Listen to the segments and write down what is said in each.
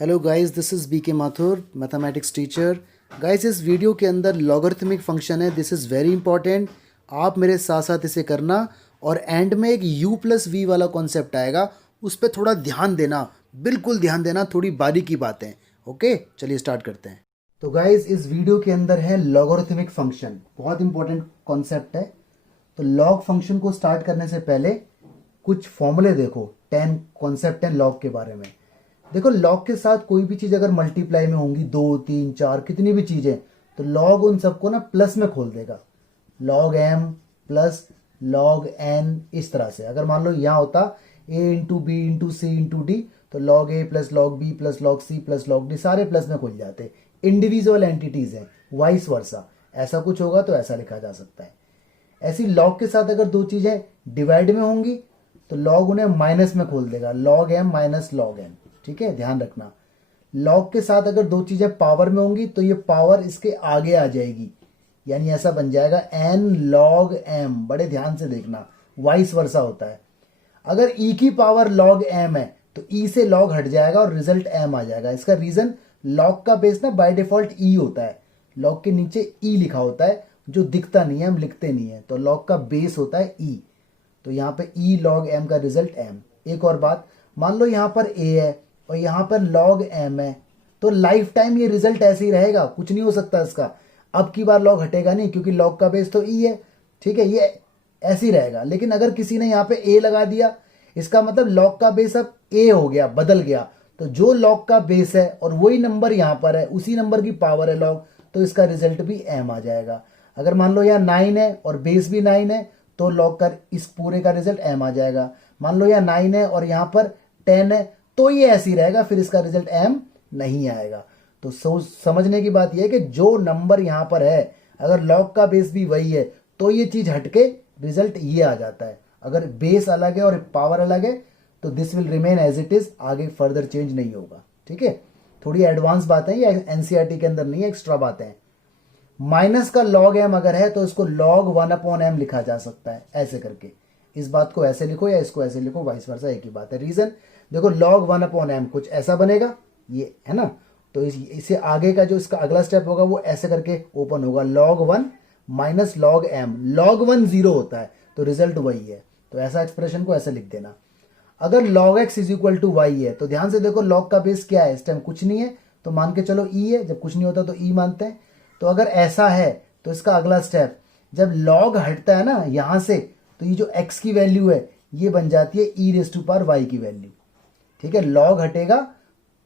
Hello guys, this is B K Mathur, mathematics teacher. Guys, इस video के अंदर logarithmic function है। This is very important. आप मेरे साथ साथ इसे करना और एंड में एक u प्लस वी वाला कॉन्सेप्ट आएगा, उस पर थोड़ा ध्यान देना, बिल्कुल ध्यान देना, थोड़ी बारीकी बातें। ओके, चलिए स्टार्ट करते हैं। तो गाइस, इस वीडियो के अंदर है लॉगरिथमिक फंक्शन, बहुत इंपॉर्टेंट कॉन्सेप्ट है। तो लॉग फंक्शन को स्टार्ट करने से पहले कुछ फॉर्मूले देखो, 10 कॉन्सेप्ट हैं लॉग के बारे में। देखो, लॉग के साथ कोई भी चीज अगर मल्टीप्लाई में होंगी, 2, 3, 4 कितनी भी चीजें, तो लॉग उन सबको ना प्लस में खोल देगा। Log M plus log N, इस तरह से। अगर मान लो यहाँ होता A into B into C into D, तो log A plus log B plus log C plus log D सारे प्लस में खुल जाते। इंडिविजुअल एंटिटीज हैं, वाइस वर्सा। ऐसा कुछ होगा तो ऐसा लिखा जा सकता है। ऐसी लॉग के साथ अगर दो चीजें डिवाइड में होंगी तो लॉग उन्हें माइनस में खोल देगा, log M minus log N. ठीक है, ध्यान रखना। लॉग के साथ अगर दो चीजें पावर में होंगी तो ये पावर इसके आगे आ जाएगी, यानी ऐसा बन जाएगा एन लॉग एम। बड़े ध्यान से देखना, वाइस वर्सा होता है। अगर ई की पावर लॉग एम है तो ई से लॉग हट जाएगा और रिजल्ट एम आ जाएगा। इसका रीजन, लॉग का बेस ना बाय डिफॉल्ट ई होता है। लॉग के नीचे ई लिखा होता है जो दिखता नहीं है, हम लिखते नहीं है। तो लॉग का बेस होता है ई, तो यहाँ पे ई लॉग एम का रिजल्ट एम। एक और बात, मान लो यहाँ पर ए है और यहाँ पर लॉग एम है, तो लाइफ टाइम ये रिजल्ट ऐसे ही रहेगा, कुछ नहीं हो सकता इसका। अब की बार लॉग हटेगा नहीं, क्योंकि लॉग का बेस तो ई है। ठीक है, ये ऐसे ही रहेगा। लेकिन अगर किसी ने यहाँ पे ए लगा दिया, इसका मतलब लॉग का बेस अब ए हो गया, बदल गया। तो जो लॉग का बेस है और वही नंबर यहाँ पर है, उसी नंबर की पावर है लॉग, तो इसका रिजल्ट भी एम आ जाएगा। अगर मान लो यहाँ 9 है और बेस भी 9 है, तो लॉग का इस पूरे का रिजल्ट एम आ जाएगा। मान लो यहाँ 9 है और यहाँ पर 10 है, तो ये ऐसे ही रहेगा, फिर इसका रिजल्ट एम नहीं आएगा। तो समझने की बात यह है कि जो नंबर यहाँ पर है, अगर लॉग का बेस भी वही है, तो ये चीज हटके रिजल्ट ये आ जाता है। अगर बेस अलग है और पावर अलग है तो this will remain as it is, आगे फर्दर चेंज नहीं होगा। ठीक है, थोड़ी एडवांस बातें, ये एनसीईआरटी के अंदर नहीं है, एक्स्ट्रा बातें हैं। माइनस का लॉग एम अगर है तो इसको लॉग 1/m लिखा जा सकता है, ऐसे करके। इस बात को ऐसे लिखो या इसको ऐसे लिखो, वाइस वर्सा एक ही बात है। रीजन देखो, लॉग 1/m कुछ ऐसा बनेगा, ये है ना। तो इसे आगे का जो इसका अगला स्टेप होगा वो ऐसे करके ओपन होगा, log 1 minus log M. log 1 0 होता है, तो रिजल्ट वही है। तो ऐसा एक्सप्रेशन को ऐसे लिख देना। अगर log x is equal to y है, तो ध्यान से देखो, log का बेस क्या है, इस टाइम कुछ नहीं है, तो मान के चलो e है। जब कुछ नहीं होता तो e मानते हैं। तो अगर ऐसा है तो इसका अगला स्टेप, जब log हटता है ना यहां से, तो ये जो x की वैल्यू है ये बन जाती है e raise to power y की वैल्यू। ठीक है, log हटेगा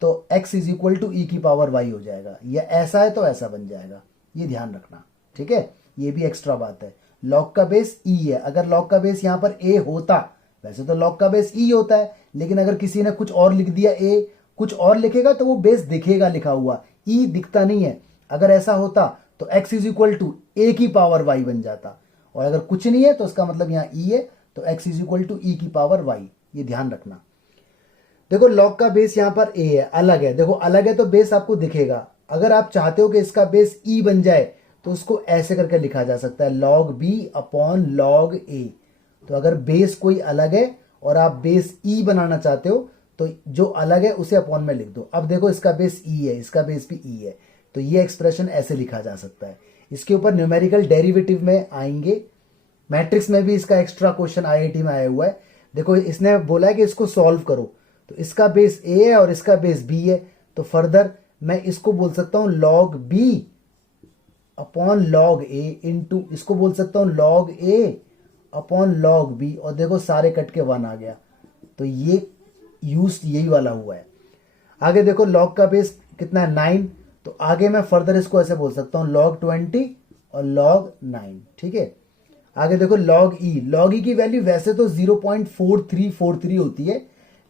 तो x is equal to e की पावर y हो जाएगा, या ऐसा है तो ऐसा बन जाएगा, ये ध्यान रखना। ठीक है, ये भी एक्स्ट्रा बात है। log का बेस e है, अगर log का बेस यहां पर a होता, वैसे तो log का बेस e होता है, लेकिन अगर किसी ने कुछ और लिख दिया, a कुछ और लिखेगा तो वो बेस दिखेगा लिखा हुआ, e दिखता नहीं है। अगर ऐसा होता तो x इज इक्वल टू ए की पावर y बन जाता, और अगर कुछ नहीं है तो उसका मतलब यहाँ e है, तो x is equal to e की पावर y, ये ध्यान रखना। देखो, log का बेस यहाँ पर a है, अलग है। देखो, अलग है तो बेस आपको दिखेगा। अगर आप चाहते हो कि इसका बेस e बन जाए तो उसको ऐसे करके लिखा जा सकता है, log b upon log a। तो अगर बेस कोई अलग है और आप बेस e बनाना चाहते हो तो जो अलग है उसे अपॉन में लिख दो। अब देखो, इसका बेस e है, इसका बेस भी e है, तो ये एक्सप्रेशन ऐसे लिखा जा सकता है। इसके ऊपर न्यूमेरिकल डेरिवेटिव में आएंगे, मैट्रिक्स में भी इसका एक्स्ट्रा क्वेश्चन आईआईटी में आया हुआ है। देखो, इसने बोला है कि इसको सॉल्व करो, तो इसका बेस a है और इसका बेस b है, तो फर्दर मैं इसको बोल सकता हूं log b upon log a into, इसको बोल सकता हूं log a upon log b, और देखो सारे कट के 1 आ गया। तो ये यूज यही वाला हुआ है। आगे देखो, log का बेस कितना है, 9, तो आगे मैं फर्दर इसको ऐसे बोल सकता हूं log 20 और log 9। ठीक है, आगे देखो log e की वैल्यू वैसे तो 0.4343 होती है,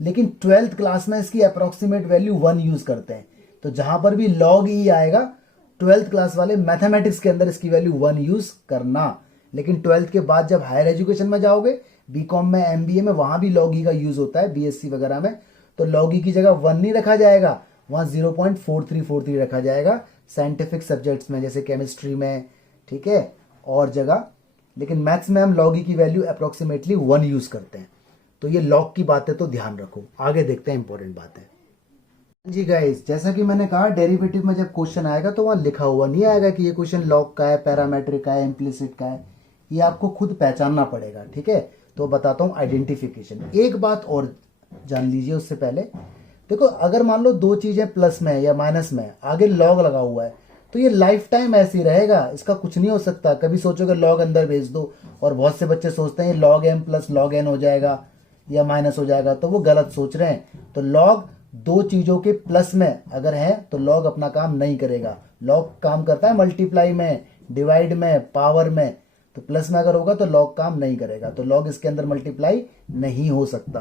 लेकिन 12th क्लास में इसकी अप्रोक्सीमेट वैल्यू 1 यूज करते हैं। तो जहां पर भी log e आएगा, 12th क्लास वाले मैथमेटिक्स के अंदर इसकी वैल्यू 1 यूज करना। लेकिन 12th के बाद जब हायर एजुकेशन में जाओगे, बीकॉम में, एमबीए में, वहां भी log e का यूज होता है, बीएससी वगैरह में, तो log e की जगह 1 नहीं रखा जाएगा, वहां 0.4343 रखा जाएगा साइंटिफिक सब्जेक्ट्स में, जैसे केमिस्ट्री में। ठीक है, और जगह। लेकिन मैथ्स में हम log e की वैल्यू अप्रोक्सीमेटली 1 यूज करते हैं। तो ये लॉग की बातें तो ध्यान रखो। आगे देखते हैं इंपॉर्टेंट बातें। जी गाइस, जैसा कि मैंने कहा डेरिवेटिव में जब क्वेश्चन आएगा तो वहाँ लिखा हुआ नहीं आएगा कि ये क्वेश्चन लॉग का है, पैरामेट्रिक का है, इम्प्लिसिट का है। ये आपको खुद पहचानना पड़ेगा, ठीक है। तो बताता हूँ आइडेंटिफिकेशन। एक बात और जान लीजिए उससे पहले, देखो अगर मान लो दो चीजें प्लस में है या माइनस में है, आगे लॉग लगा हुआ है, तो ये लाइफ टाइम ऐसे ही रहेगा, इसका कुछ नहीं हो सकता। कभी सोचोगे लॉग अंदर भेज दो, और बहुत से बच्चे सोचते हैं log M plus log N हो जाएगा या माइनस हो जाएगा, तो वो गलत सोच रहे हैं। तो लॉग दो चीजों के प्लस में अगर है तो लॉग अपना काम नहीं करेगा। लॉग काम करता है मल्टीप्लाई में, डिवाइड में, पावर में। तो प्लस में अगर होगा तो लॉग काम नहीं करेगा, तो लॉग इसके अंदर मल्टीप्लाई नहीं हो सकता।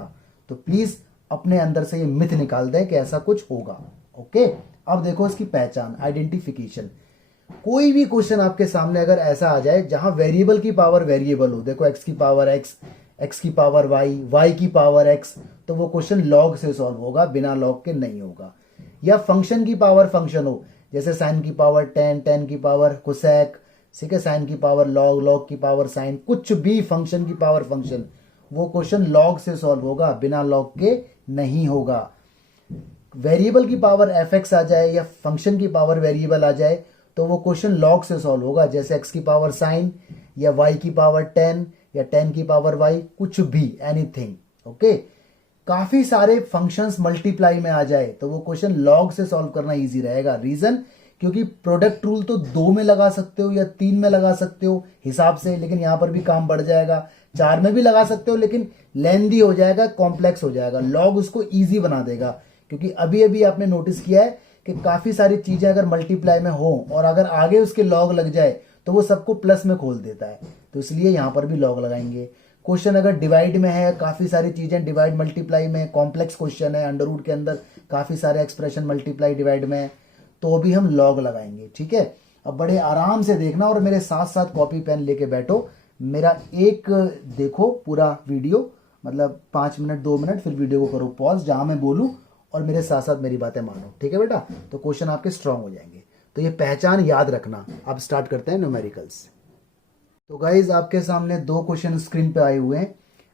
तो प्लीज अपने अंदर से ये मिथ निकाल दें कि ऐसा कुछ होगा। ओके, अब देखो इसकी पहचान, आइडेंटिफिकेशन। कोई भी क्वेश्चन आपके सामने अगर ऐसा आ जाए जहां वेरिएबल की पावर वेरिएबल हो, देखो एक्स की पावर एक्स, एक्स की पावर वाई, वाई की पावर एक्स, तो वो क्वेश्चन लॉग से सॉल्व होगा, बिना लॉग के नहीं होगा। या फंक्शन की पावर फंक्शन हो, जैसे साइन की पावर टेन, टेन की पावर कोसेक, ठीक है, साइन की पावर लॉग, लॉग की पावर साइन, कुछ भी फंक्शन की पावर फंक्शन, वो क्वेश्चन लॉग से सॉल्व होगा, बिना लॉग के नहीं होगा। वेरिएबल की पावर एफ एक्स आ जाए या फंक्शन की पावर वेरिएबल आ जाए तो वो क्वेश्चन लॉग से सॉल्व होगा, जैसे एक्स की पावर साइन या वाई की पावर टेन या टेन की पावर वाई, कुछ भी, एनीथिंग। ओके, काफी सारे फंक्शंस मल्टीप्लाई में आ जाए तो वो क्वेश्चन लॉग से सॉल्व करना इजी रहेगा। रीजन, क्योंकि प्रोडक्ट रूल तो दो में लगा सकते हो या तीन में लगा सकते हो हिसाब से, लेकिन यहां पर भी काम बढ़ जाएगा। चार में भी लगा सकते हो लेकिन लेंदी हो जाएगा, कॉम्प्लेक्स हो जाएगा। लॉग उसको इजी बना देगा, क्योंकि अभी अभी आपने नोटिस किया है कि काफी सारी चीजें अगर मल्टीप्लाई में हो और अगर आगे उसके लॉग लग जाए तो वो सबको प्लस में खोल देता है। तो इसलिए यहां पर भी लॉग लगाएंगे। क्वेश्चन अगर डिवाइड में है, काफी सारी चीजें डिवाइड मल्टीप्लाई में, कॉम्प्लेक्स क्वेश्चन है, अंडर रूट के अंदर काफी सारे एक्सप्रेशन मल्टीप्लाई डिवाइड में है, तो भी हम लॉग लगाएंगे, ठीक है। अब बड़े आराम से देखना और मेरे साथ साथ कॉपी पेन लेके बैठो। मेरा एक देखो पूरा वीडियो, मतलब 5 मिनट 2 मिनट, फिर वीडियो को करो पॉज जहां मैं बोलूं और मेरे साथ साथ मेरी बातें मानो, ठीक है बेटा। तो क्वेश्चन आपके स्ट्रांग हो जाएंगे। तो ये पहचान याद रखना। अब स्टार्ट करते हैं न्यूमेरिकल्स। तो गाइज आपके सामने दो क्वेश्चन स्क्रीन पे आए हुए हैं,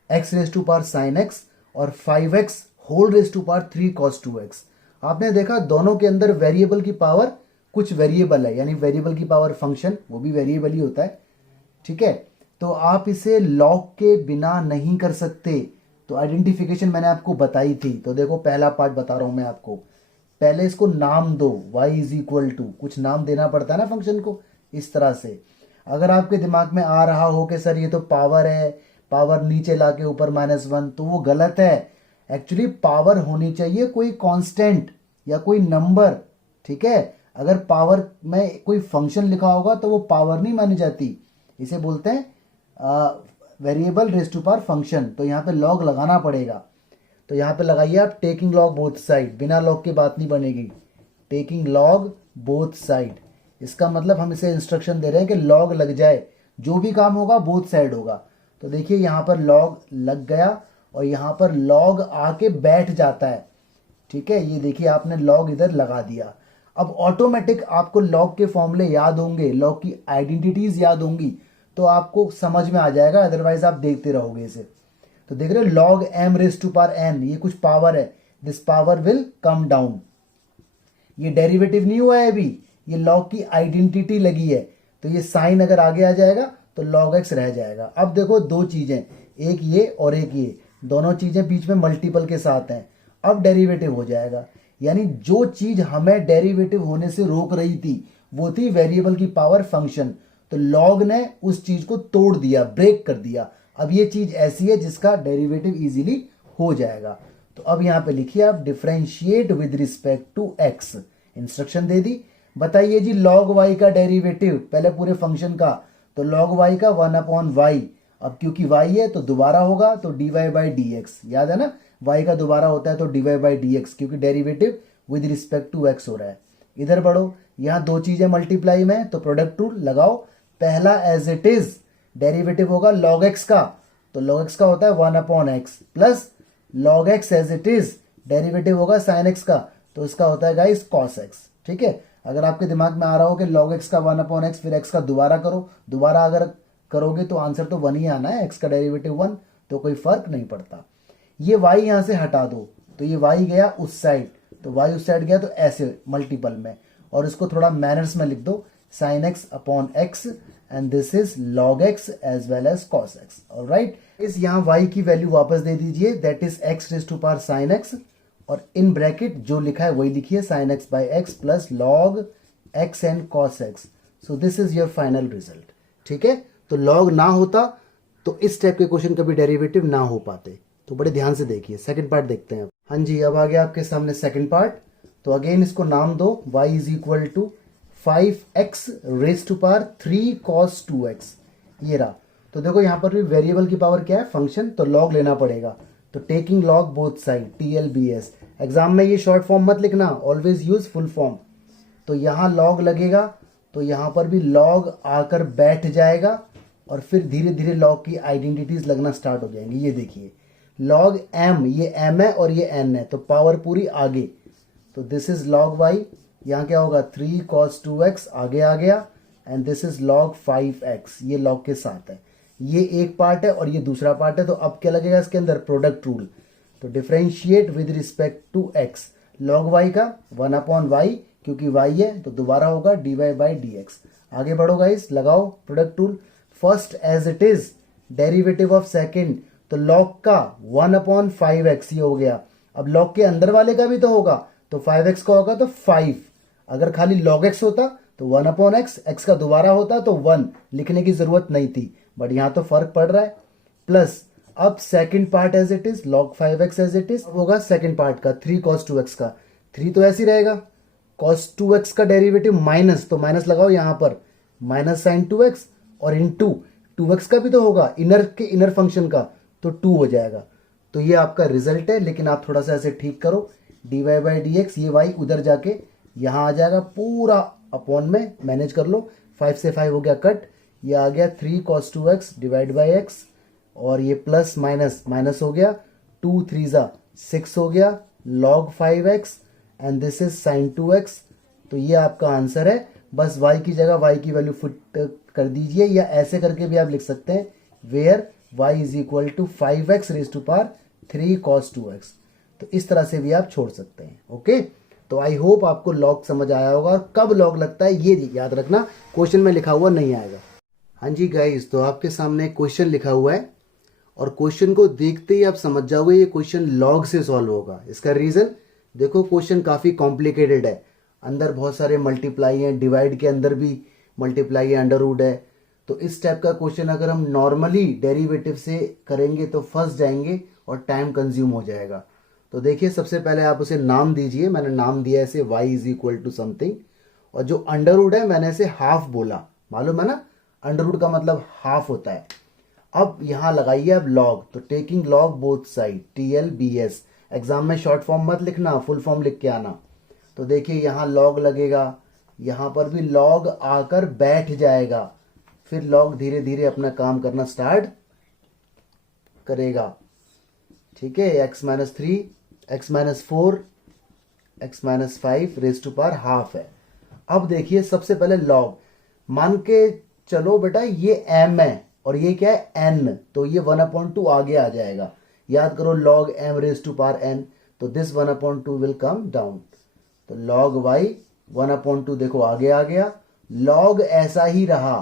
x raise to power sine x और 5x whole raise to power 3 cos 2x। आपने देखा दोनों के अंदर वेरिएबल की पावर कुछ वेरिएबल है, यानी वेरिएबल की पावर फंक्शन वो भी वेरिएबल ही होता है, ठीक है। तो आप इसे लॉग के बिना नहीं कर सकते। तो आइडेंटिफिकेशन मैंने आपको बताई थी। तो देखो पहला पार्ट बता रहा हूं मैं आपको। पहले इसको नाम दो, y इज इक्वल टू, कुछ नाम देना पड़ता है ना फंक्शन को, इस तरह से। अगर आपके दिमाग में आ रहा हो कि सर ये तो पावर है, पावर नीचे लाके ऊपर -1, तो वो गलत है। एक्चुअली पावर होनी चाहिए कोई कांस्टेंट या कोई नंबर, ठीक है। अगर पावर में कोई फंक्शन लिखा होगा तो वो पावर नहीं मानी जाती, इसे बोलते हैं variable raise to power function. तो यहाँ पे लॉग लगाना पड़ेगा। तो यहाँ पे लगाइए आप टेकिंग लॉग बोथ साइड, बिना लॉग की बात नहीं बनेगी। टेकिंग लॉग बोथ साइड, इसका मतलब हम इसे इंस्ट्रक्शन दे रहे हैं कि लॉग लग जाए, जो भी काम होगा बोथ साइड होगा। तो देखिए यहाँ पर लॉग लग गया और यहाँ पर लॉग आके बैठ जाता है, ठीक है। ये देखिए आपने लॉग इधर लगा दिया। अब ऑटोमेटिक आपको लॉग के फॉर्मूले याद होंगे, लॉग की आइडेंटिटीज याद होंगी, तो आपको समझ में आ जाएगा, अदरवाइज आप देखते रहोगे इसे। तो देख रहे हो log M raise to power N, ये कुछ पावर है, this power will come down. ये डेरिवेटिव नहीं हुआ है अभी, ये लॉग की आइडेंटिटी लगी है। तो ये साइन अगर आगे आ जाएगा तो लॉग एक्स रह जाएगा। अब देखो दो चीजें, एक ये और एक ये, दोनों चीजें बीच में मल्टीपल के साथ हैं। अब डेरिवेटिव हो जाएगा, यानी जो चीज हमें डेरिवेटिव होने से रोक रही थी वो थी वेरिएबल की पावर फंक्शन। तो लॉग ने उस चीज को तोड़ दिया, ब्रेक कर दिया। अब ये चीज ऐसी है जिसका डेरिवेटिव इजीली हो जाएगा। तो अब यहां पे लिखिए आप differentiate with respect to X, instruction दे दी। बताइए जी लॉग वाई का डेरिवेटिव, पहले पूरे फंक्शन का, तो लॉग वाई का 1/y। अब क्योंकि y है तो दोबारा होगा, तो dy बाई डी एक्स, याद है ना, y का दोबारा होता है तो dy बाई डी एक्स, क्योंकि derivative with respect to x हो रहा है। इधर बढ़ो, यहां दो चीजें मल्टीप्लाई में, तो प्रोडक्ट रूल लगाओ। पहला एज इट इज डेरिवेटिव होगा log x का, तो log x का होता है 1/x plus log x as it is derivative होगा sin x का, तो इसका होता है गाइस cos x, ठीक है। अगर आपके दिमाग में आ रहा हो कि log x का 1/x फिर x का दोबारा करो, दोबारा अगर करोगे तो आंसर तो 1 ही आना है, x का डेरिवेटिव 1, तो कोई फर्क नहीं पड़ता। ये y यहां से हटा दो, तो ये y गया उस साइड, तो y उस साइड गया तो ऐसे मल्टीपल में, और इसको थोड़ा मैनर्स में लिख दो, sine x upon x and this is log x as well as cos x. Alright, इस यहाँ y की वैल्यू वापस दे दीजिए, that is x raise to power sine x, और इन ब्रैकेट जो लिखा है वही लिखिए, sine x by x plus log x and cos x. So this is your final result. ठीक है, तो लॉग ना होता तो इस टाइप के क्वेश्चन कभी डेरिवेटिव ना हो पाते। तो बड़े ध्यान से देखिए, सेकंड पार्ट देखते हैं। हाँ जी, अब आ गया आपके सामने सेकंड पार्ट। तो अगेन इसको नाम दो, y is equal to 5x raise to power 3 cos 2x। ये रहा। तो देखो यहाँ पर भी वेरिएबल की पावर क्या है, फंक्शन, तो लॉग लेना पड़ेगा। तो taking log both side, TLBS। Exam में ये शॉर्ट फॉर्म मत लिखना, ऑलवेज यूज फुल फॉर्म। तो यहाँ लॉग लगेगा, तो यहाँ पर भी लॉग आकर बैठ जाएगा, और फिर धीरे धीरे लॉग की आइडेंटिटीज लगना स्टार्ट हो जाएंगी। ये देखिए, लॉग m, ये m है और ये n है, तो पावर पूरी आगे। तो दिस इज लॉग y, यहाँ क्या होगा 3 cos 2x आगे आ गया, and this is log 5x, ये लॉग के साथ है। ये एक पार्ट है और ये दूसरा पार्ट है। तो अब क्या लगेगा इसके अंदर, प्रोडक्ट रूल। तो differentiate with respect to x, log y का 1 अपॉन y, क्योंकि y है तो दोबारा होगा dy बाई dx। आगे बढ़ो गाइस, लगाओ product rule. First as it is, derivative of second, तो लॉग का 1 अपॉन 5x ये हो गया। अब लॉग के अंदर वाले का भी तो होगा, तो 5x का होगा तो 5। अगर खाली log x होता तो 1 अपॉन x, x का दोबारा होता तो 1, लिखने की जरूरत नहीं थी, बट यहां तो फर्क पड़ रहा है। प्लस अब second part as it is, log 5x as it is होगा सेकंड पार्ट का 3 cos 2x का, 3 तो ऐसे ही रहेगा। cos 2x का डेरिवेटिव माइनस, तो माइनस लगाओ यहां पर, माइनस साइन 2x, और इंटू 2x का भी तो होगा, इनर के इनर फंक्शन का, तो 2 हो जाएगा। तो ये आपका रिजल्ट है, लेकिन आप थोड़ा सा ऐसे ठीक करो, dy बाई dx, ये y उधर जाके यहाँ आ जाएगा, पूरा अपॉन में मैनेज कर लो। 5 से 5 हो गया कट, ये आ गया 3 cos 2x divide by x, और ये प्लस माइनस माइनस हो गया, 2 3 जा 6 हो गया, log 5x and this is sine 2x। तो ये आपका आंसर है। बस y की जगह y की वैल्यू फुट कर दीजिए, या ऐसे करके भी आप लिख सकते हैं, where y is equal to 5x raise to power 3 cos 2x। तो इस तरह से भी आप छोड़ सकते हैं। ओके, तो आई होप आपको लॉग समझ आया होगा। और कब लॉग लगता है ये याद रखना, क्वेश्चन में लिखा हुआ नहीं आएगा। हाँ जी गाइस, तो आपके सामने क्वेश्चन लिखा हुआ है, और क्वेश्चन को देखते ही आप समझ जाओगे ये क्वेश्चन लॉग से सॉल्व होगा। इसका रीजन देखो, क्वेश्चन काफी कॉम्प्लिकेटेड है, अंदर बहुत सारे मल्टीप्लाई हैं, डिवाइड के अंदर भी मल्टीप्लाई है, अंडर रूट है। तो इस टाइप का क्वेश्चन अगर हम नॉर्मली डेरिवेटिव से करेंगे तो फंस जाएंगे और टाइम कंज्यूम हो जाएगा। तो देखिए, सबसे पहले आप उसे नाम दीजिए। मैंने नाम दिया ऐसे y is equal to something, और जो अंडर रूट है मैंने इसे हाफ बोला, मालूम है ना, अंडर रूट का मतलब हाफ होता है। अब यहां लगाइए अब लॉग, तो taking log both side, TLBS। Exam में शॉर्ट फॉर्म मत लिखना, फुल फॉर्म लिख के आना। तो देखिए यहाँ लॉग लगेगा, यहां पर भी लॉग आकर बैठ जाएगा, फिर लॉग धीरे धीरे अपना काम करना स्टार्ट करेगा। ठीक है, x minus 3, x minus 4, x minus 5 raise to power half है। अब देखिए, सबसे पहले लॉग मान के चलो बेटा, ये m है और ये क्या है n, तो ये 1/2 आगे आ जाएगा। याद करो, log m raise to power n, तो दिस 1/2 विल कम डाउन। तो log y 1/2 देखो आगे आ गया, log ऐसा ही रहा।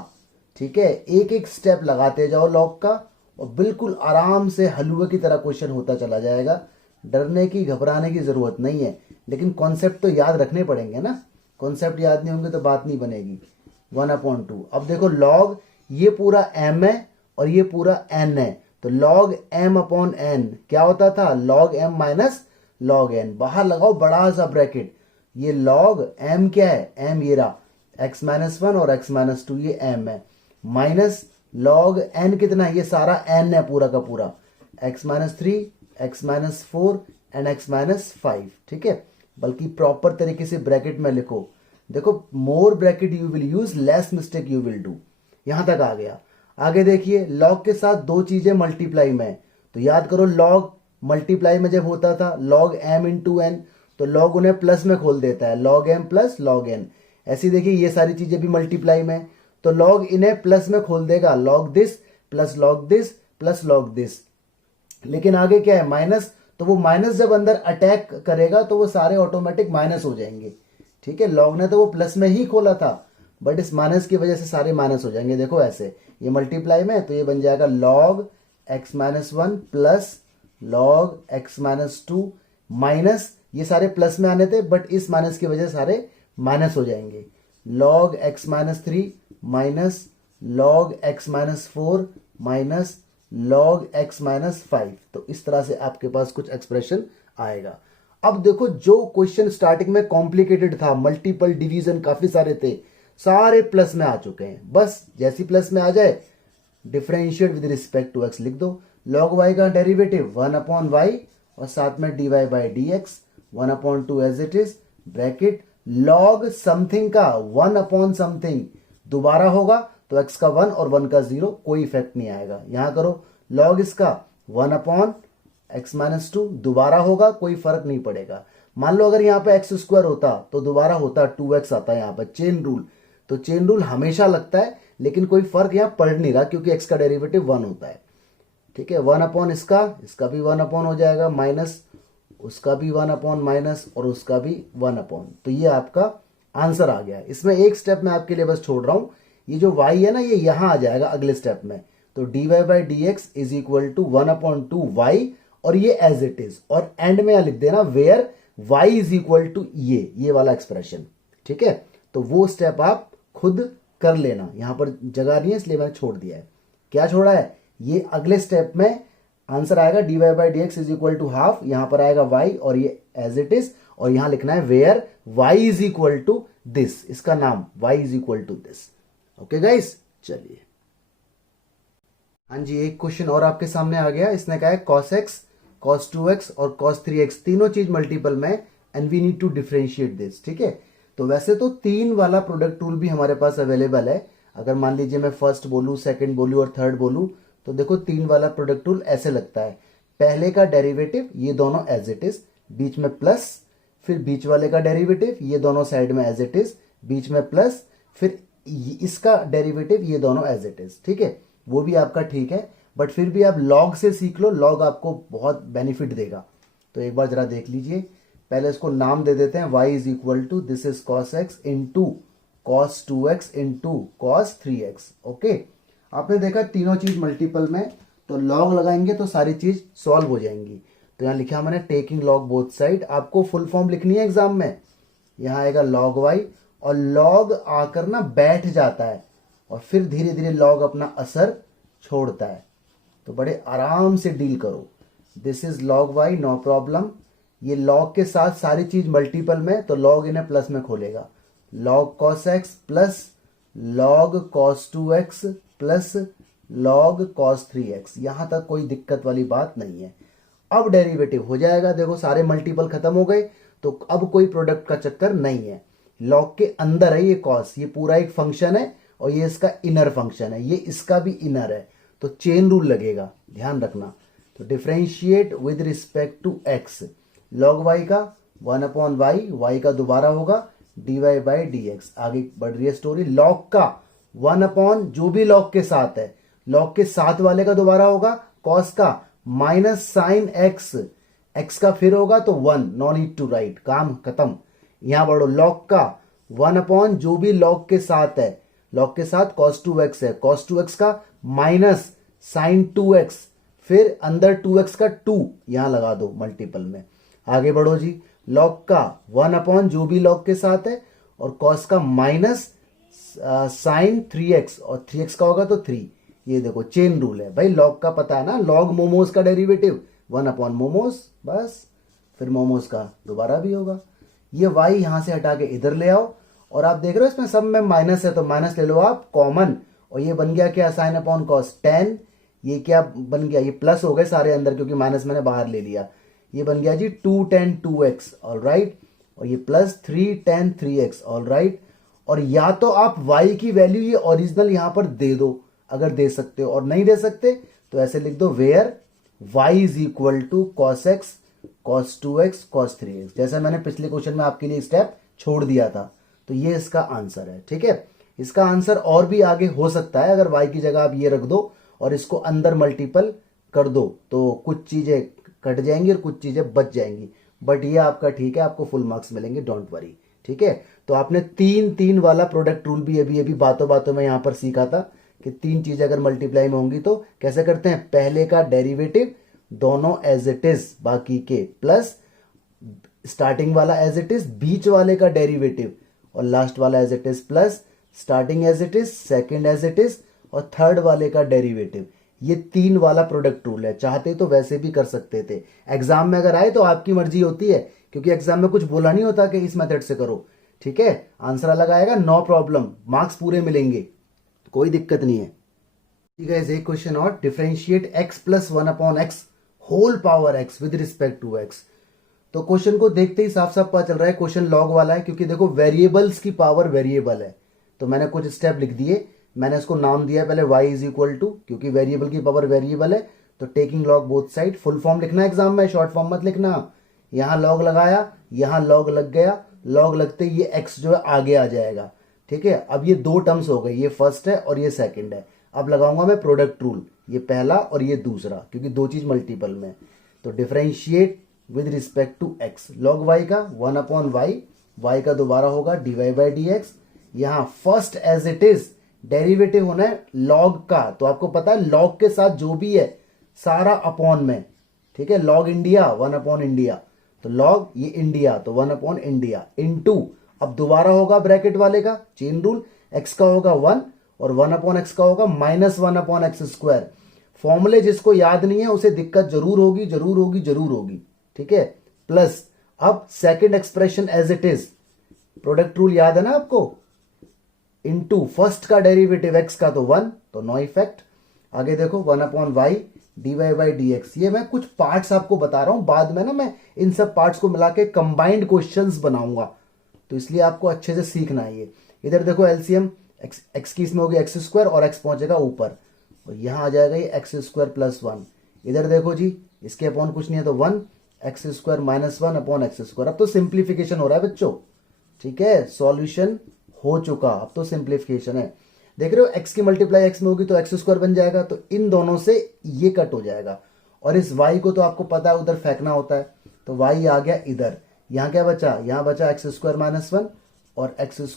ठीक है, एक एक स्टेप लगाते जाओ लॉग का, और बिल्कुल आराम से हलवे की तरह क्वेश्चन होता चला जाएगा। डरने की घबराने की जरूरत नहीं है, लेकिन कॉन्सेप्ट तो याद रखने पड़ेंगे ना। कॉन्सेप्ट याद नहीं होंगे तो बात नहीं बनेगी। 1/2। अब देखो, लॉग ये पूरा m है और ये पूरा n है, तो log m अपॉन n क्या होता था, log m minus log n। बाहर लगाओ बड़ा सा ब्रैकेट, ये log m क्या है, m ये रहा, x माइनस 1 और x माइनस 2 ये m है, माइनस log n कितना, ये सारा n है पूरा का पूरा, x minus 3, x minus 4 and x minus 5। ठीक है, बल्कि प्रॉपर तरीके से ब्रैकेट में लिखो। देखो, more bracket you will use, less mistake you will do. यहां तक आ गया। आगे देखिए, लॉग के साथ दो चीजें मल्टीप्लाई में, तो याद करो, लॉग मल्टीप्लाई में जब होता था log m इंटू n, तो लॉग उन्हें प्लस में खोल देता है, log m plus log n। ऐसी देखिए, ये सारी चीजें भी मल्टीप्लाई में, तो लॉग इन्हें प्लस में खोल देगा, log this plus log this plus log this. लेकिन आगे क्या है, माइनस, तो वो माइनस जब अंदर अटैक करेगा तो वो सारे ऑटोमेटिक माइनस हो जाएंगे। ठीक है, लॉग ने तो वो प्लस में ही खोला था, बट इस माइनस की वजह से सारे माइनस हो जाएंगे। देखो ऐसे, ये मल्टीप्लाई में, तो ये बन जाएगा log x minus one plus log x minus two minus, ये सारे प्लस में आने थे बट इस माइनस की वजह से सारे माइनस हो जाएंगे। Log x minus three minus log x minus four minus log x minus five. तो इस तरह से आपके पास कुछ एक्सप्रेशन आएगा। अब देखो, जो क्वेश्चन स्टार्टिंग में कॉम्प्लिकेटेड था, मल्टीपल डिवीजन काफी सारे थे, सारे प्लस में आ चुके हैं। बस जैसी प्लस में आ जाए, differentiate with respect to x लिख दो। लॉग वाई का डेरिवेटिव वन अपॉन वाई और साथ में d Y by D x, one upon two as it is, bracket log something का वन अपॉन समथिंग दोबारा होगा तो एक्स का वन और वन का जीरो, कोई इफेक्ट नहीं आएगा। यहां करो लॉग इसका one upon x minus two दोबारा होगा, कोई फर्क नहीं पड़ेगा। मान लो अगर यहाँ पे एक्स स्क्वायर होता तो दोबारा होता टू एक्स आता है यहाँ पर, चेन रूल, तो चेन रूल हमेशा लगता है, लेकिन कोई फर्क यहाँ पड़ नहीं रहा क्योंकि एक्स का डेरिवेटिव वन होता है। ठीक है, वन अपॉन इसका भी वन अपॉन हो जाएगा, माइनस उसका भी वन अपॉन माइनस और उसका भी वन अपॉन। तो ये आपका आंसर आ गया। इसमें एक स्टेप मैं आपके लिए बस छोड़ रहा हूं, ये जो y है ना, ये यहां आ जाएगा अगले स्टेप में। तो d Y by D x is equal to one upon two y, और ये एज इट इज, और एंड में यहां लिख देना where y is equal to ये वाला एक्सप्रेशन। ठीक है, तो वो स्टेप आप खुद कर लेना, यहां पर जगह नहीं है इसलिए मैंने छोड़ दिया है। क्या छोड़ा है, ये अगले स्टेप में आंसर आएगा d Y by D x is equal to half, यहां पर आएगा y और ये एज इट इज, और यहां लिखना है where y is equal to this, इसका नाम y is equal to this. Okay guys, चलिए हाँ जी, एक क्वेश्चन और आपके सामने आ गया। इसने कहा है cos x, cos 2x और cos 3x तीनों चीज मल्टीपल में, and we need to differentiate this. ठीक है, तो वैसे तो तीन वाला प्रोडक्ट टूल भी हमारे पास अवेलेबल है। अगर मान लीजिए मैं फर्स्ट बोलूं, सेकंड बोलूं और थर्ड बोलूं, तो देखो तीन वाला प्रोडक्ट टूल ऐसे लगता है। पहले का डेरिवेटिव ये दोनों एज इट इज, बीच में प्लस, फिर बीच वाले का डेरिवेटिव ये दोनों साइड में एज इट इज, बीच में प्लस, फिर इसका डेरिवेटिव ये दोनों एज इट इज। ठीक है, वो भी आपका ठीक है, बट फिर भी आप लॉग से सीख लो, लॉग आपको बहुत बेनिफिट देगा। तो एक बार जरा देख लीजिए, पहले इसको नाम दे देते हैं, y is equal to this is cos x into cos 2x into cos 3x। Okay, आपने देखा तीनों चीज मल्टीपल में, तो लॉग लगाएंगे तो सारी चीज सॉल्व हो जाएंगी। तो यहां लिखा मैंने टेकिंग लॉग बोथ साइड, आपको फुल फॉर्म लिखनी है एग्जाम में। यहां आएगा log y, और लॉग आकर ना बैठ जाता है और फिर धीरे धीरे लॉग अपना असर छोड़ता है। तो बड़े आराम से डील करो। This is log y, no problem. ये लॉग के साथ सारी चीज मल्टीपल में, तो लॉग इन्हें प्लस में खोलेगा। log cos x plus log cos 2x plus log cos 3x, यहां तक कोई दिक्कत वाली बात नहीं है। अब डेरिवेटिव हो जाएगा, देखो सारे मल्टीपल खत्म हो गए, तो अब कोई प्रोडक्ट का चक्कर नहीं है। लॉग के अंदर है ये कॉस, ये पूरा एक फंक्शन है और ये इसका इनर फंक्शन है, ये इसका भी इनर है, तो चेन रूल लगेगा, ध्यान रखना। तो differentiate with respect to x, log Y का वन अपॉन वाई, वाई का दोबारा होगा d Y by D x. आगे बढ़ रही है स्टोरी, लॉग का वन अपॉन जो भी लॉग के साथ है, लॉग के साथ वाले का दोबारा होगा, कॉस का माइनस साइन एक्स, एक्स का फिर होगा तो one, no need to write, काम खत्म। यहां बढ़ो, लॉग का वन अपॉन जो भी लॉग के साथ है, लॉग के साथ cos 2x है, cos 2x का माइनस साइन 2x, फिर अंदर 2x का 2 यहां लगा दो मल्टीपल में। आगे बढ़ो जी, लॉग का वन अपॉन जो भी लॉग के साथ है, और cos का माइनस साइन 3x, और 3x का होगा तो 3। ये देखो चेन रूल है भाई, लॉग का पता है ना, लॉग मोमोज का डेरिवेटिव वन अपॉन मोमोज, बस फिर मोमोज का दोबारा भी होगा। ये y यहां से हटा के इधर ले आओ, और आप देख रहे हो इसमें सब में माइनस है, तो माइनस ले लो आप कॉमन, और ये बन गया क्या, साइन अपॉन कॉस 10। ये क्या बन गया, ये प्लस हो गए सारे अंदर क्योंकि माइनस मैंने बाहर ले लिया। ये बन गया जी 2 tan 2x, ऑल राइट, और ये plus 3 tan 3x, all right. और या तो आप y की वैल्यू ये ओरिजिनल यहां पर दे दो अगर दे सकते हो, और नहीं दे सकते तो ऐसे लिख दो, where y is equal to cos x cos 2x cos 3x, जैसा मैंने पिछले क्वेश्चन में आपके लिए स्टेप छोड़ दिया था। तो ये इसका आंसर है। ठीक है, इसका आंसर और भी आगे हो सकता है, अगर y की जगह आप ये रख दो और इसको अंदर मल्टीपल कर दो तो कुछ चीजें कट जाएंगी और कुछ चीजें बच जाएंगी, बट ये आपका ठीक है, आपको फुल मार्क्स मिलेंगे, डोंट वरी। ठीक है, तो आपने 3-3 वाला प्रोडक्ट रूल भी अभी अभी बातों बातों में यहां पर सीखा था कि 3 चीजें अगर मल्टीप्लाई में होंगी तो कैसे करते हैं, पहले का डेरिवेटिव दोनों एज इट इज बाकी के, प्लस स्टार्टिंग वाला एज इट इज, बीच वाले का डेरिवेटिव, और लास्ट वाला as it is, plus starting as it is, second as it is, और थर्ड वाले का डेरिवेटिव। ये 3 वाला प्रोडक्ट रूल है। चाहते तो वैसे भी कर सकते थे, एग्जाम में अगर आए तो आपकी मर्जी होती है, क्योंकि एग्जाम में कुछ बोला नहीं होता कि इस मेथड से करो। ठीक है, आंसर अलग आएगा, नो प्रॉब्लम, मार्क्स पूरे मिलेंगे, कोई दिक्कत नहीं है। ठीक है, एक क्वेश्चन और, differentiate x plus 1/x whole power x with respect to x। तो क्वेश्चन को देखते ही साफ साफ पता चल रहा है क्वेश्चन लॉग वाला है, क्योंकि देखो वेरिएबल्स की पावर वेरिएबल है। तो मैंने कुछ स्टेप लिख दिए, मैंने इसको नाम दिया पहले y इज इक्वल टू, क्योंकि वेरिएबल की पावर वेरिएबल है तो taking log both side. Full form लिखना है एग्जाम में, शॉर्ट फॉर्म मत लिखना। यहां लॉग लगाया, यहां लॉग लग गया, लॉग लगते ही ये x जो है आगे आ जाएगा। ठीक है, अब ये 2 टर्म्स हो गए, ये फर्स्ट है और ये सेकंड है। अब लगाऊंगा मैं प्रोडक्ट रूल, ये पहला और ये दूसरा, क्योंकि 2 चीज मल्टीपल में। तो differentiate with respect to x, log y का 1/y, y का दोबारा होगा dy/dx। यहां first as it is, derivative होना है लॉग का, तो आपको पता है लॉग के साथ जो भी है सारा अपॉन में। ठीक है, लॉग इंडिया 1/इंडिया, तो लॉग ये इंडिया तो 1/इंडिया इनटू, अब दोबारा होगा ब्रैकेट वाले का चेन रूल, x का होगा 1 और 1/x का होगा -1/x²। फॉर्मूले जिसको याद नहीं है उसे दिक्कत जरूर होगी, जरूर होगी, जरूर होगी। ठीक है, प्लस अब second expression as it is, product rule याद है ना आपको, इनटू फर्स्ट का डेरिवेटिव x का तो 1, तो नो इफेक्ट। आगे देखो 1/y dy/dx। ये मैं कुछ पार्ट्स आपको बता रहा हूं, बाद में ना मैं इन सब पार्ट्स को मिला के कंबाइंड क्वेश्चंस बनाऊंगा, तो इसलिए आपको अच्छे से सीखना है ये। इधर देखो एलसीएम, x की इसमें होगी x² और x पहुंचेगा ऊपर, और यहां आ जाएगा ये x² + 1। इधर देखो जी, इसके अपॉन कुछ नहीं है तो 1, x² - 1/x²। अब तो सिंप्लीफिकेशन हो रहा है बच्चों। ठीक है, सॉल्यूशन हो चुका, अब तो सिंप्लीफिकेशन है। देख रहे हो, x की मल्टीप्लाई x में होगी तो x² बन जाएगा, तो इन दोनों से ये कट हो जाएगा, और इस y को तो आपको पता है उधर फेंकना होता है, तो y आ गया इधर। यहां क्या बचा, यहां बचा x² - 1 और x²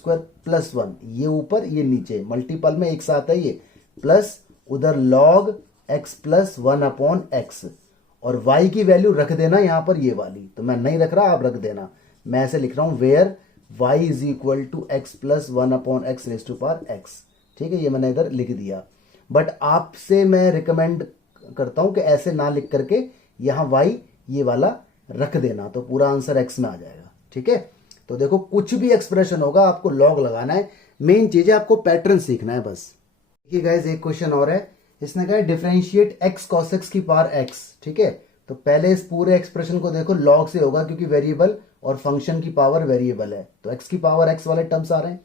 + 1, ये ऊपर ये नीचे, मल्टीपल में एक साथ है ये, प्लस उधर log x + 1/x, और y की वैल्यू रख देना यहां पर ये वाली, तो मैं नहीं रख रहा, आप रख देना। मैं ऐसे लिख रहा हूं, where y is equal to x + 1/x⁻x। ठीक है, ये मैंने इधर लिख दिया, बट आपसे मैं रिकमेंड करता हूं कि ऐसे ना लिख करके यहां y ये वाला रख देना, तो पूरा आंसर x में आ जाएगा। ठीक है, तो देखो कुछ भी एक्सप्रेशन होगा आपको लॉग लगाना है, मेन चीज है आपको पैटर्न सीखना है बस। देखिए गाइस, एक क्वेश्चन और है, इसने कहा है डिफरेंशिएट x cos x की पावर x। ठीक है, तो पहले इस पूरे एक्सप्रेशन को देखो, लॉग से होगा क्योंकि वेरिएबल और फंक्शन की पावर वेरिएबल है, तो x की पावर x वाले टर्म्स आ रहे हैं।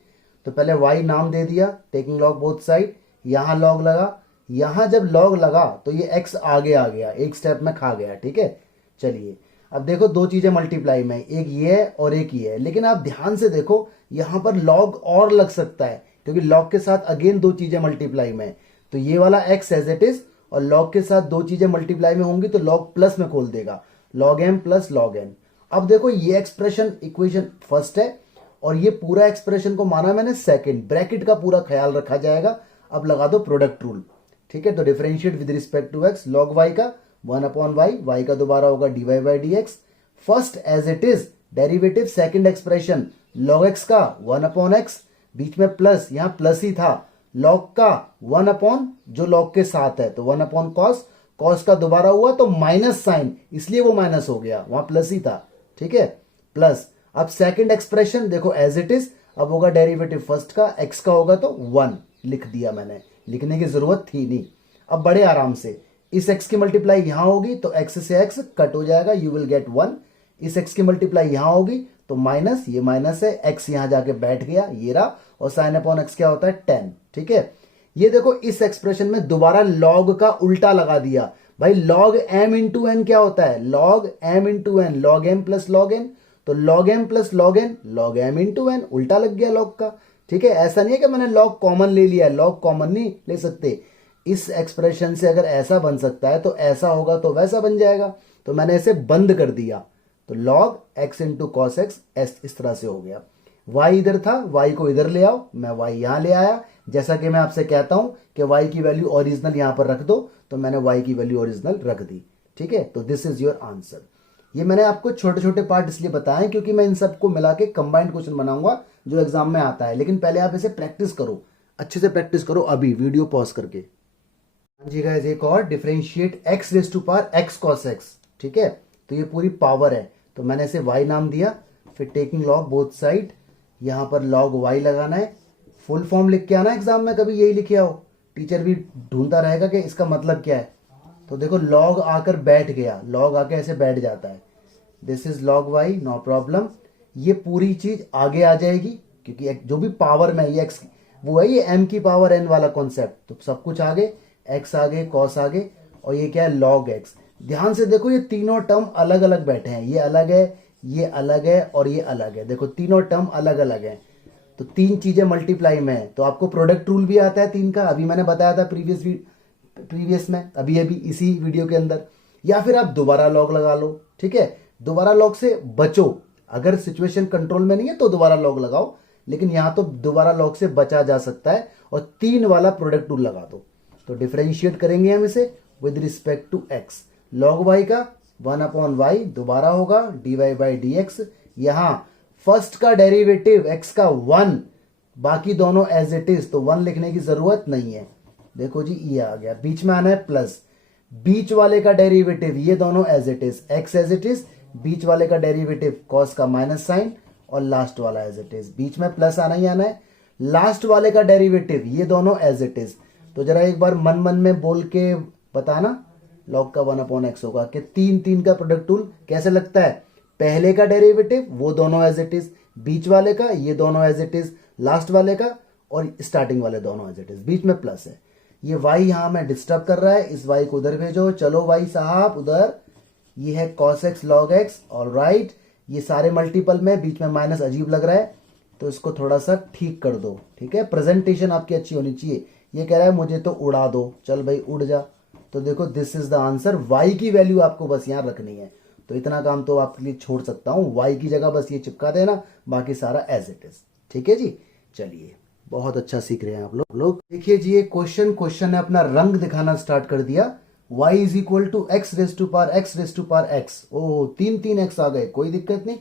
तो पहले y नाम दे दिया, टेकिंग लॉग बोथ साइड, यहां लॉग लगा, यहां जब लॉग लगा तो ये x आगे आ गया, एक स्टेप में खा गया। ठीक है, चलिए अब देखो 2 चीजें मल्टीप्लाई में, एक ये है और एक ये है, लेकिन आप ध्यान से देखो यहां पर लॉग और लग सकता है, क्योंकि लॉग के साथ अगेन 2 चीजें मल्टीप्लाई में, तो ये वाला x एज इट इज, और लॉग के साथ 2 चीजें मल्टीप्लाई में होंगी तो लॉग प्लस में खोल देगा, log m + log n। अब देखो ये एक्सप्रेशन इक्वेशन फर्स्ट है, और ये पूरा एक्सप्रेशन को माना मैंने सेकंड, ब्रैकेट का पूरा ख्याल रखा जाएगा। अब लगा दो प्रोडक्ट रूल। ठीक है, तो differentiate with respect to x, log y का 1/y, y का दोबारा होगा dy/dx। First as it is, derivative second expression log x का 1/x, बीच में प्लस, यहां प्लस ही था, log का 1/ जो log के साथ है, तो 1/cos, cos का दोबारा हुआ तो माइनस साइन, इसलिए वो माइनस हो गया, वहां प्लस ही था। ठीक है, प्लस अब सेकंड एक्सप्रेशन देखो एज इट इज, अब होगा डेरिवेटिव फर्स्ट का, x का होगा तो 1 लिख दिया मैंने, लिखने की जरूरत थी नहीं। अब बड़े आराम से इस x की मल्टीप्लाई यहां होगी तो x से x कट हो जाएगा, यू विल गेट 1। इस x की मल्टीप्लाई यहां होगी तो माइनस, ये माइनस है, x यहां जाके बैठ गया, ये रहा, और sin/x क्या होता है 10। ठीक है, ये देखो इस एक्सप्रेशन में दोबारा log का उल्टा लगा दिया भाई, log m × n क्या होता है, log m × n, log m + log n, तो log m + log n, log m × n, उल्टा लग गया log का। ठीक है, ऐसा नहीं है कि मैंने log कॉमन ले लिया, log कॉमन नहीं ले सकते। इस एक्सप्रेशन से अगर ऐसा बन सकता है तो ऐसा होगा तो वैसा बन जाएगा, तो मैंने इसे बंद कर दिया, तो log x into cos x इस तरह से हो गया। y इधर था, y को इधर ले आओ, मैं y यहां ले आया। जैसा कि मैं आपसे कहता हूं कि y की वैल्यू ओरिजिनल यहां पर रख दो, तो मैंने y की वैल्यू ओरिजिनल रख दी। ठीक है, तो दिस इज योर आंसर। ये मैंने आपको छोटे छोटे पार्ट इसलिए बताए क्योंकि मैं इन सबको मिला के कंबाइंड क्वेश्चन बनाऊंगा जो एग्जाम में आता है। लेकिन पहले आप इसे प्रैक्टिस करो, अच्छे से प्रैक्टिस करो अभी वीडियो पॉज करके। हाँ जी गाइस, एक और differentiate x raise to power x cos x। ठीक है, तो ये पूरी पावर है, तो मैंने इसे y नाम दिया। फिर टेकिंग लॉग बोथ साइड, यहां पर log y लगाना है। फुल फॉर्म लिख के आना एग्जाम में, कभी यही लिखे आओ, टीचर भी ढूंढता रहेगा कि इसका मतलब क्या है। तो देखो log आकर बैठ गया, log आके ऐसे बैठ जाता है। This is log y, no problem. ये पूरी चीज आगे आ जाएगी क्योंकि जो भी पावर में ये x वो है, ये m की पावर n वाला कॉन्सेप्ट, तो सब कुछ आगे, x आगे, cos आगे, और ये क्या है log x। ध्यान से देखो, ये तीनों टर्म अलग अलग बैठे हैं, ये अलग है, ये अलग है और ये अलग है। देखो तीनों टर्म अलग अलग है, तो तीन चीजें मल्टीप्लाई में है। तो आपको प्रोडक्ट रूल भी आता है तीन का, अभी मैंने बताया था प्रीवियस में, अभी अभी इसी वीडियो के अंदर। या फिर आप दोबारा लॉग लगा लो। ठीक है, दोबारा लॉग से बचो, अगर सिचुएशन कंट्रोल में नहीं है तो दोबारा लॉग लगाओ, लेकिन यहां तो दोबारा लॉग से बचा जा सकता है, और तीन वाला प्रोडक्ट रूल लगा दो। तो डिफरेंशिएट करेंगे हम इसे with respect to x. Log Y का 1/y दोबारा होगा, dy बाई डी एक्स। यहां फर्स्ट का डेरिवेटिव x का 1, बाकी दोनों एज इट इज, तो 1 लिखने की जरूरत नहीं है। देखो जी, ये आ गया, बीच में आना है प्लस। बीच वाले का डेरिवेटिव, ये दोनों as it is, x as it is, बीच वाले का डेरिवेटिव cos का माइनस साइन, और लास्ट वाला एज इट इज, बीच में प्लस आना ही आना है। लास्ट वाले का डेरिवेटिव, ये दोनों एज इट इज। तो जरा एक बार मन मन में बोल के बताना, log का 1/x होगा कि 3 का प्रोडक्ट रूल कैसे लगता है। पहले का डेरिवेटिव वो दोनों एज इट इज, बीच वाले का ये दोनों एज इट इज, लास्ट वाले का और स्टार्टिंग वाले दोनों एज इट इज, बीच में प्लस है। ये y यहां में डिस्टर्ब कर रहा है, इस y को उधर भेजो। चलो y साहब उधर, ये है cos x log x। Alright, ये सारे मल्टीपल में, बीच में माइनस अजीब लग रहा है, तो इसको थोड़ा सा ठीक कर दो। ठीक है, प्रेजेंटेशन आपकी अच्छी होनी चाहिए। ये कह रहा है मुझे तो उड़ा दो, चल भाई उड़ जा। तो देखो this is the answer. y की वैल्यू आपको बस यहां रखनी है, तो इतना काम तो आपके लिए छोड़ सकता हूं। y की जगह बस ये चिपका देना, बाकी सारा एज इट इज। ठीक है जी, चलिए बहुत अच्छा सीख रहे हैं आप लोग। देखिए जी, ये क्वेश्चन ने अपना रंग दिखाना स्टार्ट कर दिया। y is equal to x raise to power x raise to power x। Oh, तीन x आ गए, कोई दिक्कत नहीं।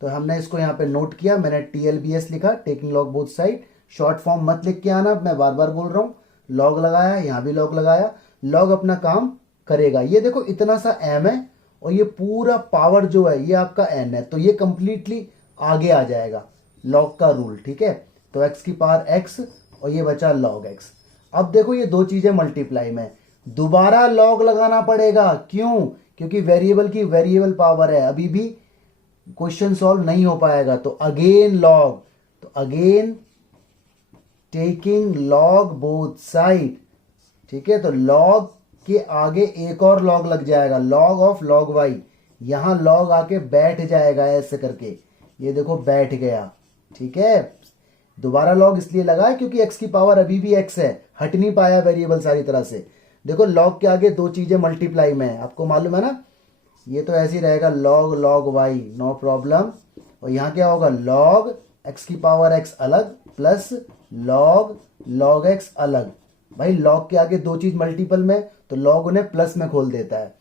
तो हमने इसको यहाँ पे नोट किया, मैंने TLBS लिखा, taking log both side. Short form मत लिख के आना, मैं बार बार बोल रहा हूँ। लॉग लगाया, यहाँ भी लॉग लगाया, लॉग अपना काम करेगा। ये देखो इतना सा m है, और ये पूरा पावर जो है ये आपका n है, तो ये कंप्लीटली आगे आ जाएगा लॉग का रूल। ठीक है, तो x की पावर x और ये बचा log x। अब देखो ये दो चीजें मल्टीप्लाई में, दोबारा लॉग लगाना पड़ेगा। क्यों? क्योंकि वेरिएबल की वेरिएबल पावर है, अभी भी क्वेश्चन सॉल्व नहीं हो पाएगा। तो अगेन लॉग, तो again taking log both side. ठीक है, तो लॉग के आगे एक और लॉग लग जाएगा, लॉग ऑफ log y। यहां लॉग आके बैठ जाएगा ऐसे करके, ये देखो बैठ गया। ठीक है, दोबारा लॉग इसलिए लगा क्योंकि x की पावर अभी भी x है, हट नहीं पाया वेरिएबल सारी तरह से। देखो लॉग के आगे दो चीजें मल्टीप्लाई में है, आपको मालूम है ना, ये तो ऐसे ही रहेगा log y, नो प्रॉब्लम। और यहां क्या होगा, log x की पावर x अलग प्लस log x अलग। भाई लॉग के आगे दो चीज मल्टीपल में, तो लॉग उन्हें प्लस में खोल देता है।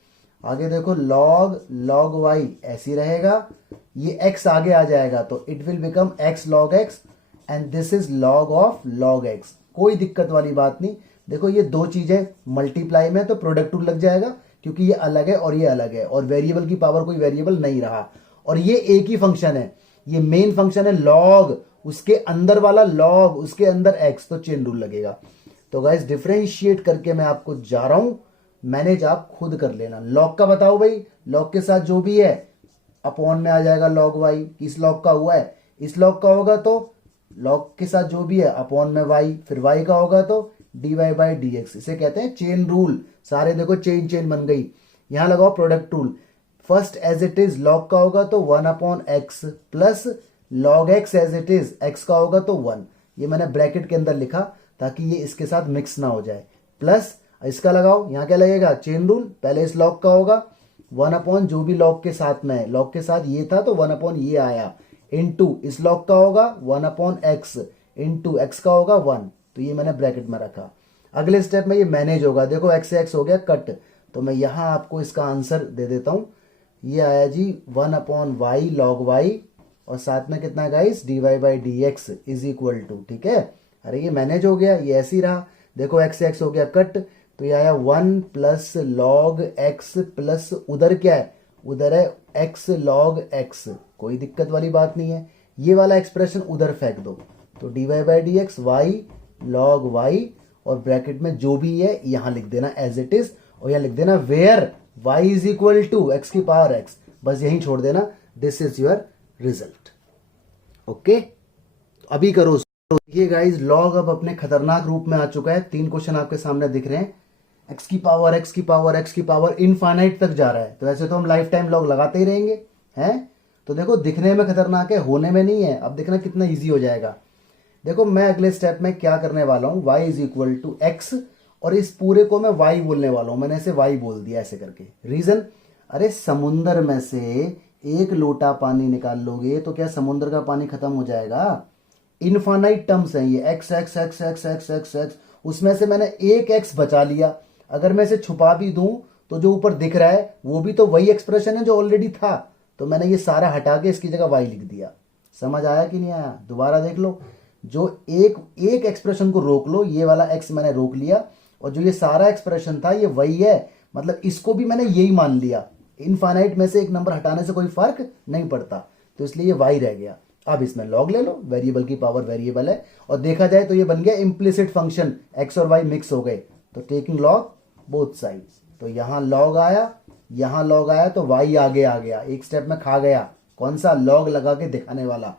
आगे देखो log y ऐसी रहेगा, ये x आगे आ जाएगा, तो it will become x log x and this is log of log x। कोई दिक्कत वाली बात नहीं। देखो ये दो चीजें मल्टीप्लाई में, तो प्रोडक्ट रूल लग जाएगा क्योंकि ये अलग है और ये अलग है, और वेरिएबल की पावर कोई वेरिएबल नहीं रहा, और ये एक ही फंक्शन है, ये मेन फंक्शन है log, उसके अंदर वाला log, उसके अंदर x, तो चेन रूल लगेगा। तो गाइस डिफरेंशिएट करके मैं आपको जा रहा हूं, मैनेज आप खुद कर लेना। लॉग का बताओ भाई, लॉग के साथ जो भी है अपॉन में आ जाएगा log y। किस लॉग का हुआ है, इस लॉग का होगा तो लॉग के साथ जो भी है अपॉन में y, फिर y का होगा तो dy बाई डी एक्स। इसे कहते हैं चेन रूल। सारे देखो चेन बन गई। यहां लगाओ product rule, first as it is log का होगा तो 1/x plus log x as it is, x का होगा तो 1। ये मैंने ब्रैकेट के अंदर लिखा ताकि ये इसके साथ मिक्स ना हो जाए, प्लस इसका लगाओ, यहां क्या लगेगा, चेन रूल। पहले इस लॉग का होगा वन अपॉन जो भी लॉग के साथ में है, लॉग के साथ ये था तो वन अपॉन ये आया, इनटू इस लॉग का होगा one upon x, into x का होगा वन, तो ये मैंने ब्रैकेट में रखा। अगले स्टेप में ये मैनेज होगा, देखो एक्स से एक्स हो गया कट, तो मैं यहाँ आपको इसका आंसर दे देता हूँ, ये आया जी one upon Y log Y, और साथ में कितना guys D Y by D x is equal to, ठीक है। अरे ये मैनेज हो गया, ये ऐसे ही रहा, देखो एक्स से एक्स हो गया कट, तो ये आया one plus log x plus उधर क्या है, उधर है एक्स लॉग एक्स, कोई दिक्कत वाली बात नहीं है, ये वाला एक्सप्रेशन उधर फेंक दो, तो d Y by D x y log Y, और ब्रैकेट में जो भी है यहाँ लिख देना एज इट इज, और यहाँ लिख देना where y is equal to x की पावर x, बस यहीं छोड़ देना, this is your result. Okay, अभी करो। देखिए गाइस लॉग अब अपने खतरनाक रूप में आ चुका है, 3 क्वेश्चन आपके सामने दिख रहे हैं, x की पावर x की पावर x की पावर इनफाइनाइट तक जा रहा है, तो ऐसे तो हम लाइफ टाइम लॉग लगाते ही रहेंगे हैं। तो देखो दिखने में खतरनाक है, होने में नहीं है, अब देखना कितना ईजी हो जाएगा। देखो मैं अगले स्टेप में क्या करने वाला हूं, y is equal to x, और इस पूरे को मैं y बोलने वाला हूं, मैंने इसे y बोल दिया ऐसे करके, रीजन, अरे समुंदर में से एक लोटा पानी निकाल लोगे तो क्या समुद्र का पानी खत्म हो जाएगा? इनफाइनाइट टर्म्स हैं ये, x x x x x x x, उसमें से मैंने एक एक्स बचा लिया, अगर मैं इसे छुपा भी दूं तो जो ऊपर दिख रहा है वो भी तो वही एक्सप्रेशन है जो ऑलरेडी था, तो मैंने ये सारा हटा के इसकी जगह y लिख दिया। समझ आया कि नहीं आया? दोबारा देख लो, जो एक एक्सप्रेशन को रोक लो, ये वाला x मैंने रोक लिया, और जो ये सारा एक्सप्रेशन था ये वही है, मतलब इसको भी मैंने यही मान लिया, इनफाइनाइट में से एक नंबर हटाने से कोई फर्क नहीं पड़ता, तो इसलिए ये y रह गया। अब इसमें लॉग ले लो, वेरिएबल की पावर वेरिएबल है, और देखा जाए तो ये बन गया इम्प्लिसिट फंक्शन, x और y मिक्स हो गए, तो टेकिंग लॉग बोथ साइड्स, तो यहां लॉग आया, यहां लॉग आया, तो y आगे आ गया, एक स्टेप में खा गया, कौन सा? लॉग लगा के दिखाने वाला,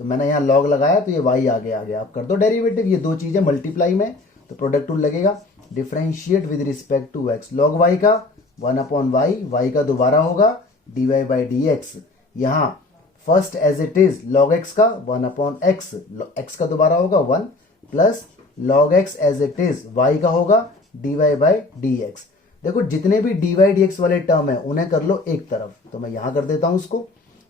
तो मैंने यहां लॉग लगाया तो ये y आगे आ गया। अब कर दो डेरिवेटिव, ये दो चीजें मल्टीप्लाई में, तो प्रोडक्ट रूल लगेगा, differentiate with respect to x, log y का 1 अपॉन वाई, वाई का दोबारा होगा dy बाई डी एक्स, यहाँ first as it is log x का 1 अपॉन एक्स, x का दोबारा होगा 1 plus log x as it is y का होगा dy बाई डी एक्स। देखो जितने भी dy डी एक्स वाले टर्म है उन्हें कर लो एक तरफ, तो मैं यहां कर देता हूं उसको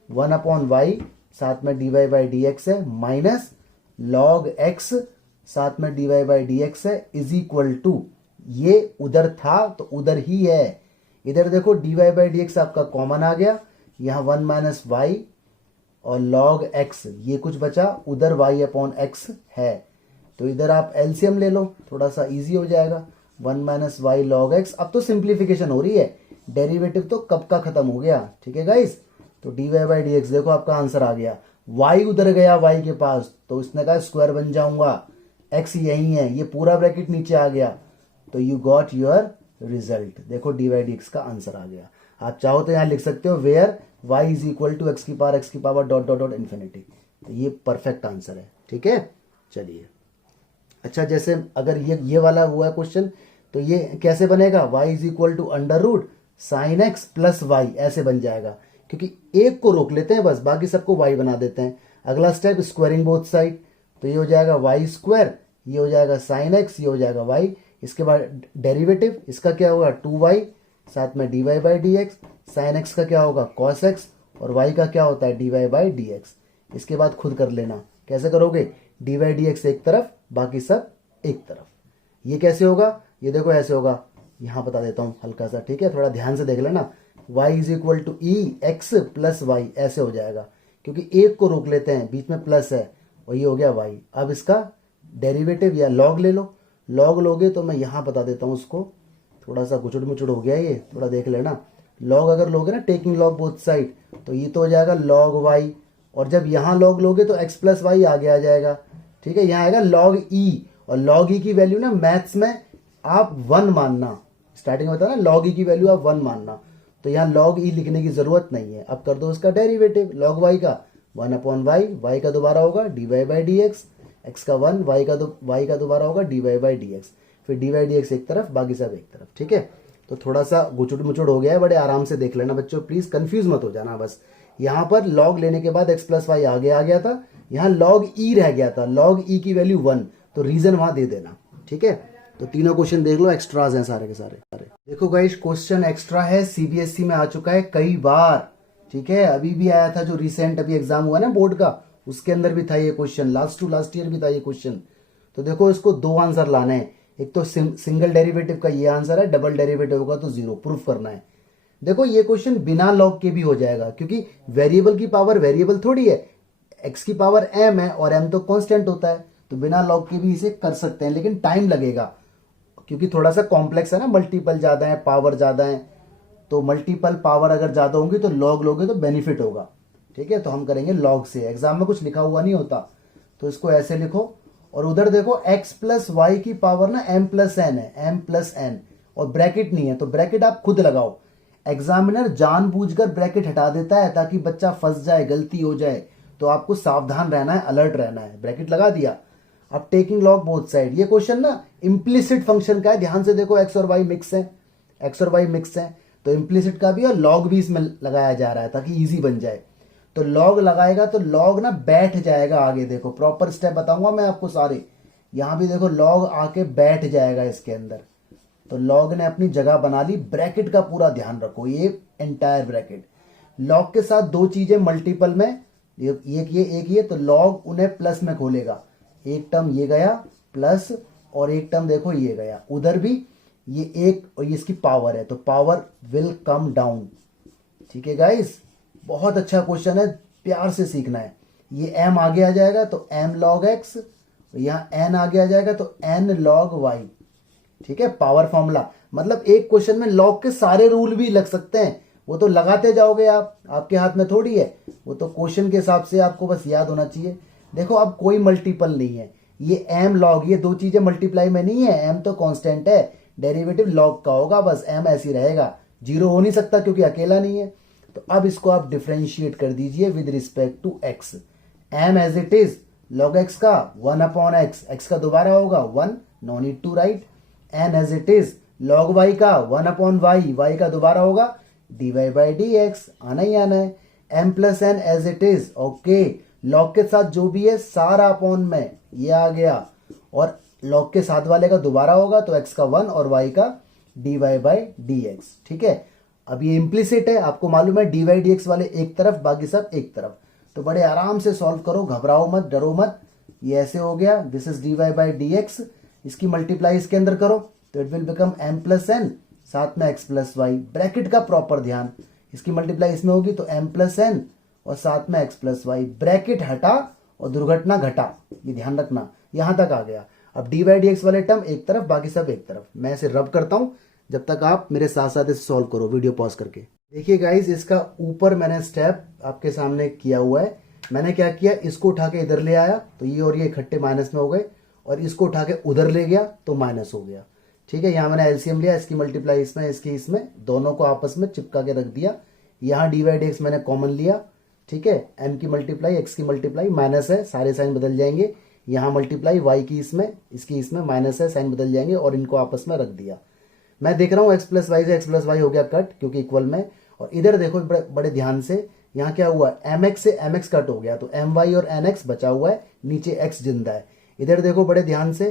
1 अपॉन वाई, साथ में dy बाई डी एक्स है, माइनस लॉग x साथ में dy बाई डी एक्स है, इज इक्वल टू, ये उधर था तो उधर ही है, इधर देखो dy बाई डी एक्स आपका कॉमन आ गया, यहाँ 1 माइनस वाई और लॉग x, ये कुछ बचा, उधर y अपॉन x है, तो इधर आप एलसीएम ले लो, थोड़ा सा इजी हो जाएगा, 1 माइनस वाई लॉग x। अब तो सिंप्लीफिकेशन हो रही है, डेरिवेटिव तो कब का खत्म हो गया, ठीक है गाइस। तो dy बाई डी एक्स, देखो आपका आंसर आ गया, y उधर गया y के पास, तो इसने कहा स्क्वायर बन जाऊंगा, x यही है, ये पूरा ब्रैकेट नीचे आ गया, तो यू गॉट योर रिजल्ट, देखो dy बाई डी एक्स का आंसर आ गया। आप चाहो तो यहाँ लिख सकते हो where y is equal to x की power dot dot dot infinity, तो ये परफेक्ट आंसर है, ठीक है। चलिए, अच्छा जैसे अगर ये वाला हुआ है क्वेश्चन, तो ये कैसे बनेगा, y is equal to under root sine x plus y, ऐसे बन जाएगा, क्योंकि एक को रोक लेते हैं बस, बाकी सबको y बना देते हैं। अगला स्टेप स्क्वायरिंग बोथ साइड, तो ये हो जाएगा वाई स्क्वायर, ये हो जाएगा साइन एक्स, ये हो जाएगा वाई, इसके बाद डेरिवेटिव, इसका क्या होगा 2y, साथ में dy by D x, sine x का क्या होगा cos x, और y का क्या होता है dy बाई डी एक्स। इसके बाद खुद कर लेना, कैसे करोगे, dy बाई डी एक्स एक तरफ, बाकी सब एक तरफ। ये कैसे होगा, ये देखो ऐसे होगा, यहाँ बता देता हूँ हल्का सा, ठीक है, थोड़ा ध्यान से देख लेना, y is equal to e x plus y, ऐसे हो जाएगा, क्योंकि एक को रोक लेते हैं, बीच में प्लस है, और ये हो गया y। अब इसका डेरिवेटिव या लॉग ले लो, लॉग लोगे तो मैं यहाँ बता देता हूँ उसको, थोड़ा सा गुचुड़ मुचुड़ हो गया ये, थोड़ा देख लेना, लॉग अगर लोगे ना टेकिंग लॉग बोथ साइड, तो ये तो हो जाएगा लॉग वाई, और जब यहाँ लॉग लोगे तो x प्लस वाई आगे आ जाएगा, ठीक है, यहाँ आएगा लॉग ई, और लॉग ई की वैल्यू ना मैथ्स में आप 1 मानना, स्टार्टिंग में बताया ना लॉग ई की वैल्यू आप 1 मानना, तो यहाँ लॉग ई लिखने की जरूरत नहीं है। अब कर दो इसका डेरिवेटिव, लॉग वाई का 1 अपॉन वाई, वाई का दोबारा होगा dy by D x, x का 1, वाई का दोबारा होगा dy बाई डी एक्स, फिर dy बाई डी एक्स एक तरफ, बाकी सब एक तरफ, ठीक है। तो थोड़ा सा गुचुड़ मुचुड़ हो गया है, बड़े आराम से देख लेना बच्चों, प्लीज कंफ्यूज मत हो जाना। बस यहाँ पर लॉग लेने के बाद x प्लस वाई आगे आ गया था, यहाँ लॉग ई रह गया था, लॉग ई की वैल्यू 1, तो रीजन वहां दे देना, ठीक है। तो तीनों क्वेश्चन देख लो, एक्स्ट्राज हैं सारे के सारे। देखो गाइस, क्वेश्चन एक्स्ट्रा है, सीबीएसई में आ चुका है कई बार, ठीक है। अभी भी आया था जो रिसेंट अभी एग्जाम हुआ ना बोर्ड का, उसके अंदर भी था ये question, last to last year भी था ये क्वेश्चन। तो देखो इसको दो आंसर लाने हैं, एक तो सिंगल डेरिवेटिव का ये आंसर है, डबल डेरिवेटिव होगा तो जीरो, प्रूफ करना है। देखो ये क्वेश्चन बिना लॉग के भी हो जाएगा, क्योंकि वेरिएबल की पावर वेरिएबल थोड़ी है, एक्स की पावर m है और m तो कांस्टेंट होता है, तो बिना लॉग के भी इसे कर सकते हैं, लेकिन टाइम लगेगा क्योंकि थोड़ा सा कॉम्प्लेक्स है ना, मल्टीपल ज्यादा है, पावर ज्यादा है। तो मल्टीपल पावर अगर ज्यादा होंगी तो लॉग लोगे तो बेनिफिट होगा, ठीक है। तो हम करेंगे लॉग से, एग्जाम में कुछ लिखा हुआ नहीं होता, तो इसको ऐसे लिखो। और उधर देखो x प्लस वाई की पावर ना m प्लस एन है, m प्लस एन, और ब्रैकेट नहीं है, तो ब्रैकेट आप खुद लगाओ। एग्जामिनर जानबूझकर ब्रैकेट हटा देता है ताकि बच्चा फंस जाए, गलती हो जाए, तो आपको सावधान रहना है, अलर्ट रहना है। ब्रैकेट लगा दिया। अब टेकिंग लॉग बोथ साइड, ये क्वेश्चन ना इम्प्लिसिट फंक्शन का है, ध्यान से देखो, एक्स और वाई मिक्स है, एक्स और वाई मिक्स है, तो इम्प्लिसिट का भी और लॉग भी इसमें लगाया जा रहा है ताकि इजी बन जाए। तो लॉग लगाएगा तो लॉग ना बैठ जाएगा आगे, देखो प्रॉपर स्टेप बताऊंगा मैं आपको सारे। यहां भी देखो लॉग आके बैठ जाएगा इसके अंदर, तो लॉग ने अपनी जगह बना ली। ब्रैकेट का पूरा ध्यान रखो, ये एंटायर ब्रैकेट। लॉग के साथ दो चीजें मल्टीपल में, एक ये, तो लॉग उन्हें प्लस में खोलेगा। एक टर्म ये गया प्लस, और एक टर्म देखो ये गया, उधर भी ये एक, और ये इसकी पावर है, तो पावर विल कम डाउन, ठीक है गाइस। बहुत अच्छा क्वेश्चन है, प्यार से सीखना है। ये m आगे आ जाएगा तो m log x, यहाँ n आगे आ जाएगा तो n log y, ठीक है। पावर फॉर्मूला मतलब एक क्वेश्चन में लॉग के सारे रूल भी लग सकते हैं, वो तो लगाते जाओगे आप, आपके हाथ में थोड़ी है, वो तो क्वेश्चन के हिसाब से आपको बस याद होना चाहिए। देखो अब कोई मल्टीपल नहीं है, ये m log, ये दो चीजें मल्टीप्लाई में नहीं है, m तो कांस्टेंट है, डेरिवेटिव log का होगा, बस m ऐसे ही रहेगा, जीरो हो नहीं सकता क्योंकि अकेला नहीं है। तो अब इसको आप डिफरेंशिएट कर दीजिए with respect to x, m as it is, log x का 1 अपॉन x, x का दोबारा होगा 1, no need to write. n as it is, log y का 1 अपॉन y, y का दोबारा होगा dy बाई dx, आना ही आना है। m plus n as it is, okay, log के साथ जो भी है सारा अपॉन में, ये आ गया, और log के साथ वाले का दोबारा होगा तो x का 1 और y का dy बाई dx, ठीक है। अब ये इम्प्लिसिट है, आपको मालूम है, dy dx वाले एक तरफ, बाकी सब एक तरफ, तो बड़े आराम से सॉल्व करो, घबराओ मत, डरो मत। ये ऐसे हो गया, this is dy by dx, इसकी मल्टीप्लाई इसके अंदर करो तो it will become m plus n, साथ में x प्लस वाई, ब्रैकेट का प्रॉपर ध्यान, इसकी मल्टीप्लाई इसमें होगी तो m प्लस एन और साथ में x प्लस वाई, ब्रैकेट हटा और दुर्घटना घटा, ये ध्यान रखना। यहां तक आ गया। अब डी बाई डी एक्स वाले टर्म एक तरफ, बाकी सब एक तरफ। मैं इसे रब करता हूं जब तक आप मेरे साथ साथ इसे सॉल्व करो, वीडियो पॉज करके। देखिए गाइज, इसका ऊपर मैंने स्टेप आपके सामने किया हुआ है। मैंने क्या किया, इसको उठा के इधर ले आया तो ये और ये इकट्ठे माइनस में हो गए, और इसको उठा के उधर ले गया तो माइनस हो गया, ठीक है। यहाँ मैंने एलसीएम लिया, इसकी मल्टीप्लाई इसमें, इसकी इसमें, दोनों को आपस में चिपका के रख दिया। यहाँ डी बाई डी एक्स मैंने कॉमन लिया, ठीक है। एम की मल्टीप्लाई, एक्स की मल्टीप्लाई, माइनस है, सारे साइन बदल जाएंगे। यहाँ मल्टीप्लाई वाई की इसमें, इसकी इसमें, माइनस है, साइन बदल जाएंगे, और इनको आपस में रख दिया। मैं देख रहा हूँ एक्स प्लस वाई से एक्स प्लस वाई हो गया कट, क्योंकि इक्वल में। और इधर देखो बड़े ध्यान से, यहाँ क्या हुआ, एम एक्स से एम एक्स कट हो गया, तो एम वाई और एन एक्स बचा हुआ है, नीचे एक्स जिंदा है। इधर देखो बड़े ध्यान से,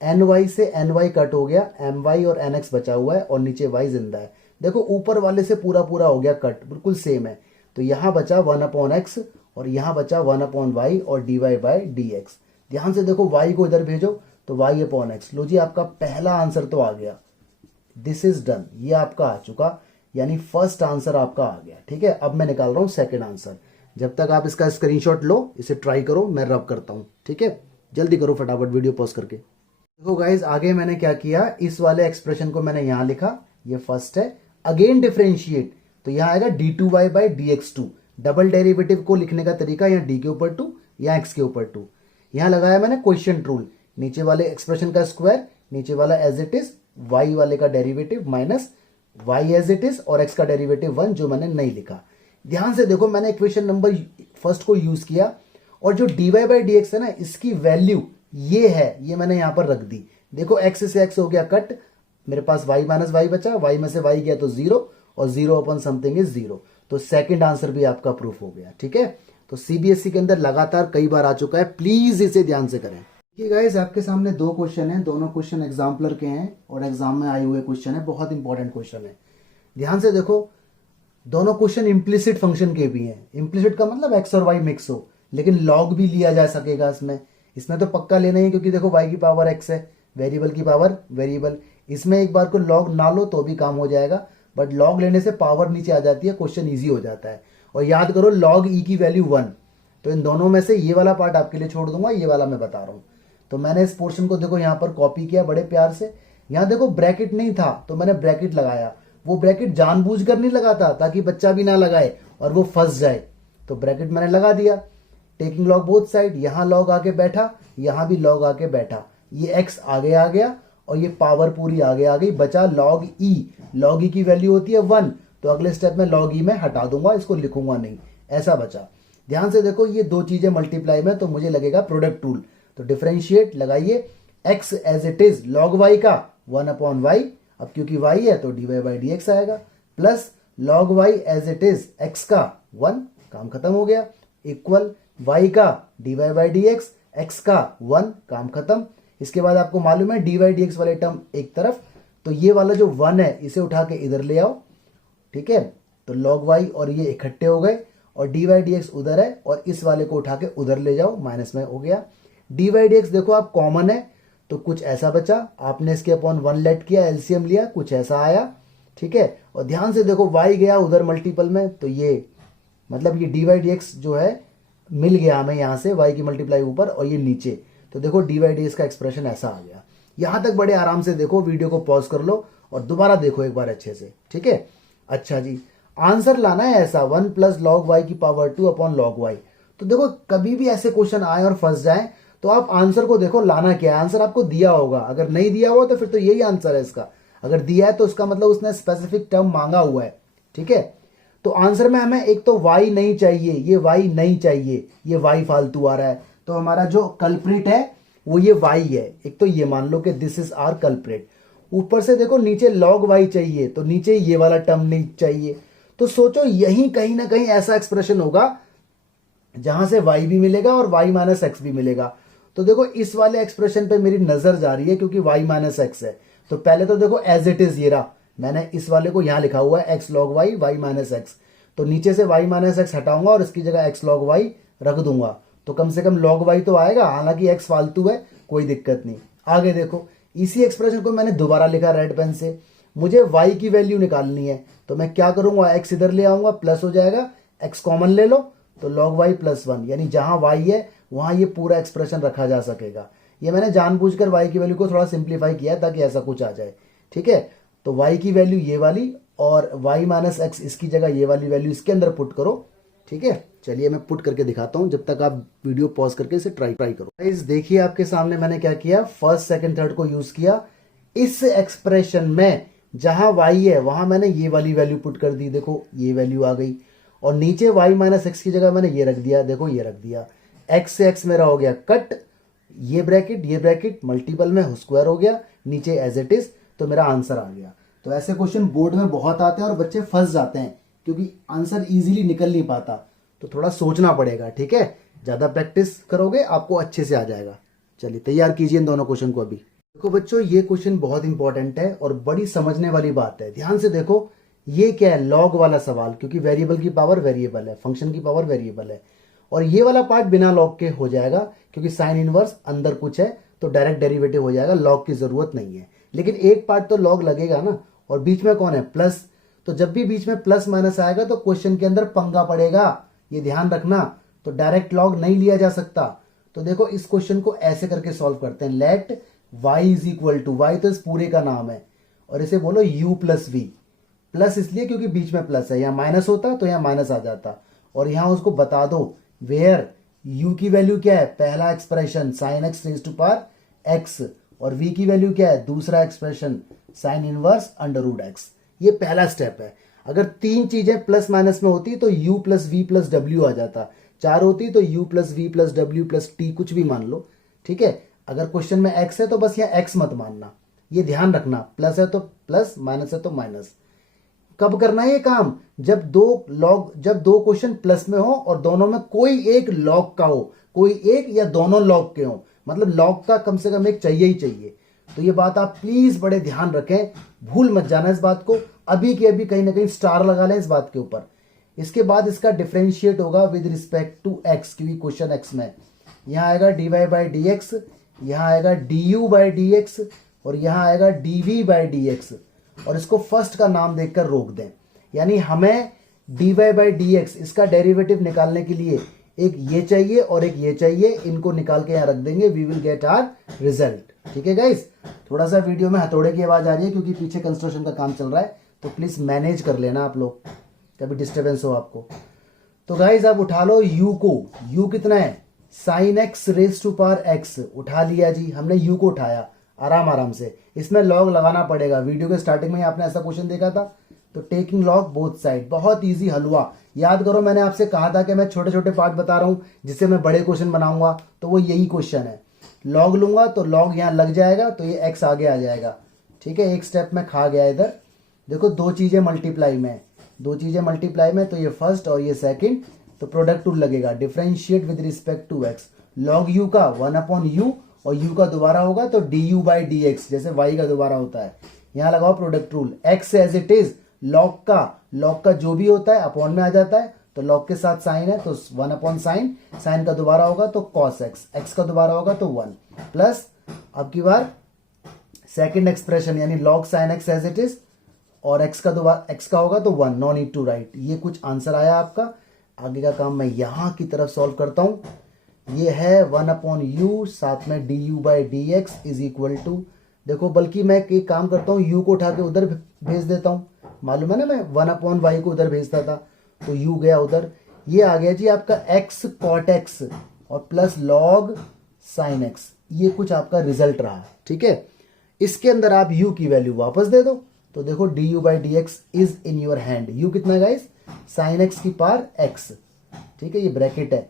एन वाई से एन वाई कट हो गया, एम वाई और एन एक्स बचा हुआ है, और नीचे वाई जिंदा है। देखो ऊपर वाले से पूरा पूरा हो गया कट, बिल्कुल सेम है। तो यहाँ बचा 1 अपॉन एक्स, और यहाँ बचा 1 अपॉन वाई और d Y by D x. ध्यान से देखो, वाई को इधर भेजो तो वाई अपॉन एक्स। लो जी, आपका पहला आंसर तो आ गया, दिस इज डन, ये आपका आ चुका, यानी फर्स्ट आंसर आपका आ गया, ठीक है। अब मैं निकाल रहा हूं सेकंड आंसर। जब तक आप इसका स्क्रीनशॉट लो, इसे ट्राई करो, मैं रब करता हूं, ठीक है। जल्दी करो फटाफट, वीडियो पॉज करके। देखो गाइज, आगे मैंने क्या किया, इस वाले एक्सप्रेशन को मैंने यहां लिखा, ये फर्स्ट है। अगेन डिफरेंशिएट, तो यहां आएगा d2y by dx2। Double derivative को लिखने का तरीका, यहाँ d के ऊपर 2, यहाँ x के ऊपर 2। यहां लगाया मैंने क्वेश्चन रूल, नीचे वाले एक्सप्रेशन का स्क्वायर, नीचे वाला एज इट इज, y वाले का derivative minus y as it is, और x का डेरिवेटिव 1 जो मैंने नहीं लिखा। ध्यान से देखो, मैंने इक्वेशन नंबर फर्स्ट को यूज किया, और जो dy बाई dx है ना, इसकी वैल्यू ये है, ये मैंने यहां पर रख दी। देखो x से x हो गया कट, मेरे पास y माइनस वाई बचा, y में से y गया तो 0, और 0 अपॉन समथिंग इज 0। तो सेकंड आंसर भी आपका प्रूफ हो गया, ठीक है। तो सीबीएसई के अंदर लगातार कई बार आ चुका है, प्लीज इसे ध्यान से करें। ये गाइस आपके सामने दो क्वेश्चन हैं, दोनों क्वेश्चन एग्जाम्पलर के हैं और एग्जाम में आए हुए क्वेश्चन है, बहुत इंपॉर्टेंट क्वेश्चन है। ध्यान से देखो, दोनों क्वेश्चन इम्प्लिसिट फंक्शन के भी हैं। इम्प्लिसिट का मतलब एक्स और वाई मिक्स हो, लेकिन लॉग भी लिया जा सकेगा इसमें। इसमें तो पक्का लेना ही, क्योंकि देखो वाई की पावर एक्स है, वेरिएबल की पावर वेरिएबल। इसमें एक बार को लॉग ना लो तो भी काम हो जाएगा, बट लॉग लेने से पावर नीचे आ जाती है, क्वेश्चन ईजी हो जाता है। और याद करो लॉग ई की वैल्यू 1। तो इन दोनों में से ये वाला पार्ट आपके लिए छोड़ दूंगा, ये वाला मैं बता रहा हूँ। तो मैंने इस पोर्शन को देखो यहाँ पर कॉपी किया बड़े प्यार से। यहाँ देखो ब्रैकेट नहीं था तो मैंने ब्रैकेट लगाया। वो ब्रैकेट जानबूझकर नहीं लगाता ताकि बच्चा भी ना लगाए और वो फंस जाए, तो ब्रैकेट मैंने लगा दिया। टेकिंग लॉग बोथ साइड, यहाँ लॉग आके बैठा, यहाँ भी लॉग आके बैठा, ये एक्स आगे आ गया और ये पावर पूरी आगे आ गई, बचा लॉग ई। लॉग ई की वैल्यू होती है 1, तो अगले स्टेप में लॉग ई में हटा दूंगा, इसको लिखूंगा नहीं, ऐसा बचा। ध्यान से देखो, ये दो चीजें मल्टीप्लाई में, तो मुझे लगेगा प्रोडक्ट टूल। तो डिफरेंशिएट लगाइए, x as it is log Y का 1/y, अब क्योंकि y है तो dy बाई डी एक्स आएगा, plus log y as it is x का 1, काम खत्म हो गया, इक्वल y का dy by D x, x का 1, काम खत्म। इसके बाद आपको मालूम है dy डी एक्स वाले टर्म एक तरफ, तो ये वाला जो 1 है इसे उठा के इधर ले आओ, ठीक है। तो लॉग y और ये इकट्ठे हो गए, और dy डी एक्स उधर है और इस वाले को उठा के उधर ले जाओ, माइनस में हो गया। dy डी एक्स देखो आप कॉमन है, तो कुछ ऐसा बचा, आपने इसके अपॉन 1 लेट किया, एलसीएम लिया, कुछ ऐसा आया, ठीक है। और ध्यान से देखो y गया उधर मल्टीपल में, तो ये मतलब ये dy डी एक्स जो है मिल गया हमें यहाँ से, y की मल्टीप्लाई ऊपर और ये नीचे, तो देखो dy डी एक्स का एक्सप्रेशन ऐसा आ गया। यहाँ तक बड़े आराम से देखो, वीडियो को पॉज कर लो और दोबारा देखो एक बार अच्छे से, ठीक है। अच्छा जी, आंसर लाना है ऐसा 1 प्लस लॉग वाई की पावर 2 अपॉन लॉग वाई। तो देखो कभी भी ऐसे क्वेश्चन आए और फंस जाए तो आप आंसर को देखो लाना क्या है। आंसर आपको दिया होगा, अगर नहीं दिया हुआ तो फिर तो यही आंसर है इसका, अगर दिया है तो उसका मतलब उसने स्पेसिफिक टर्म मांगा हुआ है, ठीक है। तो आंसर में हमें एक तो y नहीं चाहिए, ये y नहीं चाहिए, ये y फालतू आ रहा है, तो हमारा जो कल्प्रिट है वो ये y है। एक तो ये मान लो कि दिस इज आर कल्प्रिट। ऊपर से देखो नीचे log y चाहिए, तो नीचे ये वाला टर्म नहीं चाहिए। तो सोचो यही कहीं ना कहीं ऐसा एक्सप्रेशन होगा जहां से y भी मिलेगा और y माइनस एक्स भी मिलेगा। तो देखो इस वाले एक्सप्रेशन पे मेरी नजर जा रही है, क्योंकि y माइनस एक्स है। तो पहले तो देखो एज इट इज ये रहा, मैंने इस वाले को यहां लिखा हुआ है x log y, y minus x. तो नीचे से y माइनस एक्स हटाऊंगा और इसकी जगह x log y रख दूंगा, तो कम से कम log y तो आएगा, हालांकि x फालतू है, कोई दिक्कत नहीं। आगे देखो, इसी एक्सप्रेशन को मैंने दोबारा लिखा रेड पेन से। मुझे y की वैल्यू निकालनी है, तो मैं क्या करूंगा, x इधर ले आऊंगा, प्लस हो जाएगा, x कॉमन ले लो, तो log y प्लस 1, यानी जहां y है वहां ये पूरा एक्सप्रेशन रखा जा सकेगा। ये मैंने जानबूझकर y की वैल्यू को थोड़ा सिंप्लीफाई किया ताकि ऐसा कुछ आ जाए, ठीक है। तो y की वैल्यू ये वाली और y माइनस एक्स इसकी जगह ये वाली वैल्यू इसके अंदर पुट करो, ठीक है। चलिए मैं पुट करके दिखाता हूं, जब तक आप वीडियो पॉज करके इसे ट्राई करो। गाइस देखिए आपके सामने मैंने क्या किया, फर्स्ट सेकंड थर्ड को यूज किया। इस एक्सप्रेशन में जहां y है वहां मैंने ये वाली वैल्यू पुट कर दी, देखो ये वैल्यू आ गई, और नीचे y माइनस एक्स की जगह मैंने ये रख दिया, देखो ये रख दिया। x से x मेरा हो गया कट, ये ब्रैकेट मल्टीपल में स्क्वायर हो गया, नीचे एज इट इज, तो मेरा आंसर आ गया। तो ऐसे क्वेश्चन बोर्ड में बहुत आते हैं और बच्चे फंस जाते हैं क्योंकि आंसर इजीली निकल नहीं पाता, तो थोड़ा सोचना पड़ेगा, ठीक है। ज्यादा प्रैक्टिस करोगे आपको अच्छे से आ जाएगा। चलिए तैयार कीजिए इन दोनों क्वेश्चन को। अभी देखो बच्चों, ये क्वेश्चन बहुत इंपॉर्टेंट है और बड़ी समझने वाली बात है। ध्यान से देखो, ये क्या है, लॉग वाला सवाल, क्योंकि वेरिएबल की पावर वेरिएबल है, फंक्शन की पावर वेरिएबल है, और ये वाला पार्ट बिना लॉग के हो जाएगा क्योंकि साइन इनवर्स अंदर कुछ है तो डायरेक्ट डेरिवेटिव हो जाएगा, लॉग की जरूरत नहीं है। लेकिन एक पार्ट तो लॉग लगेगा ना, और बीच में कौन है, प्लस। तो जब भी बीच में प्लस माइनस आएगा तो क्वेश्चन के अंदर पंगा पड़ेगा, ये ध्यान रखना। तो डायरेक्ट लॉग नहीं लिया जा सकता। तो देखो इस क्वेश्चन को ऐसे करके सॉल्व करते हैं, let y is equal to, y तो इस पूरे का नाम है, और इसे बोलो u प्लस वी। प्लस इसलिए क्योंकि बीच में प्लस है, यहां माइनस होता तो यहां माइनस आ जाता, और यहां उसको बता दो वेयर u की वैल्यू क्या है, पहला expression sine x raise to power x, और v की वैल्यू क्या है, दूसरा expression sine inverse under root x। ये पहला स्टेप है। अगर तीन चीजें प्लस माइनस में होती तो u plus we plus W आ जाता, चार होती तो u plus we plus W plus T कुछ भी मान लो, ठीक है। अगर क्वेश्चन में x है तो बस यहाँ x मत मानना, ये ध्यान रखना, प्लस है तो प्लस, माइनस है तो माइनस। कब करना है ये काम, जब दो क्वेश्चन प्लस में हो और दोनों में कोई एक लॉग का हो, कोई एक या दोनों लॉग के हो, मतलब लॉग का कम से कम एक चाहिए ही चाहिए। तो ये बात आप प्लीज बड़े ध्यान रखें, भूल मत जाना इस बात को, अभी के अभी कहीं ना कहीं स्टार लगा लें इस बात के ऊपर। इसके बाद इसका डिफरेंशिएट होगा विद रिस्पेक्ट टू एक्स, क्योंकि क्वेश्चन एक्स में यहाँ आएगा d Y by D x, यहाँ आएगा d you by D x, और यहाँ आएगा d we by D x, और इसको फर्स्ट का नाम देकर रोक दें। यानी हमें d Y by D x इसका डेरिवेटिव निकालने के लिए एक ये चाहिए और एक ये चाहिए, इनको निकाल के यहाँ रख देंगे, we will get our result. ठीक है गाइस, थोड़ा सा वीडियो में हथौड़े की आवाज आ रही है क्योंकि पीछे कंस्ट्रक्शन का काम चल रहा है, तो प्लीज मैनेज कर लेना आप लोग, कभी डिस्टर्बेंस हो आपको। तो गाइस आप उठा लो यू को, यू कितना है sine x raise to power x, उठा लिया जी हमने यू को उठाया आराम आराम से। इसमें लॉग लगाना पड़ेगा, वीडियो के स्टार्टिंग में आपने ऐसा क्वेश्चन देखा था, तो टेकिंग लॉग बोथ साइड, बहुत इजी हलवा। याद करो मैंने आपसे कहा था कि मैं छोटे छोटे पार्ट बता रहा हूं जिससे मैं बड़े क्वेश्चन बनाऊंगा, तो वो यही क्वेश्चन है। लॉग लूंगा तो लॉग यहाँ लग जाएगा, तो ये एक्स आगे आ जाएगा। ठीक है, एक स्टेप में खा गया इधर। देखो दो चीजें मल्टीप्लाई में, दो चीजें मल्टीप्लाई में, तो ये फर्स्ट और ये सेकंड, तो प्रोडक्ट टूल लगेगा। Differentiate with respect to x, log u का 1/u और u का दोबारा होगा तो d you by D x, जैसे y का दोबारा होता है। यहाँ लगाओ product rule, x as it is, log का जो भी होता है अपॉन में आ जाता है, तो लॉग के साथ साइन है तो 1/sin, साइन का दोबारा होगा तो cos x, x का दोबारा होगा तो 1, प्लस अब की बार सेकंड एक्सप्रेशन यानी log sine x as it is, और x का दोबारा x का होगा तो 1, नो नीड टू राइट। ये कुछ आंसर आया आपका। आगे का काम मैं यहां की तरफ सॉल्व करता हूं। ये है 1/u, साथ में d you by D x is equal to, देखो बल्कि मैं एक काम करता हूँ, u को उठा के उधर भेज देता हूँ, मालूम है ना मैं 1/y को उधर भेजता था, तो u गया उधर। ये आ गया जी आपका x cot x और प्लस log sin x, ये कुछ आपका रिजल्ट रहा। ठीक है, इसके अंदर आप u की वैल्यू वापस दे दो, तो देखो D you by D x is in your hand. u कितना है गाइस, sin x की पावर x। ठीक है, ये ब्रैकेट है,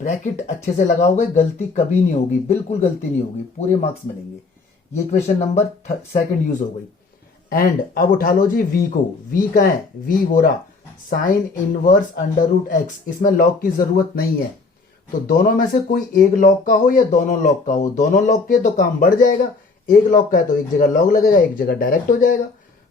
ब्रैकेट अच्छे से लगाओगे गलती कभी नहीं होगी, बिल्कुल गलती नहीं होगी, पूरे मार्क्स मिलेंगे। ये इक्वेशन नंबर सेकंड यूज हो गई। एंड अब उठा लो जी v को, v का है v गोरा sine inverse under root x, इसमें लॉग की जरूरत नहीं है, तो दोनों में से कोई एक लॉग का हो या दोनों लॉग का हो, दोनों लॉग के तो काम बढ़ जाएगा, एक लॉग का है तो एक जगह लॉग लगेगा एक जगह डायरेक्ट हो जाएगा।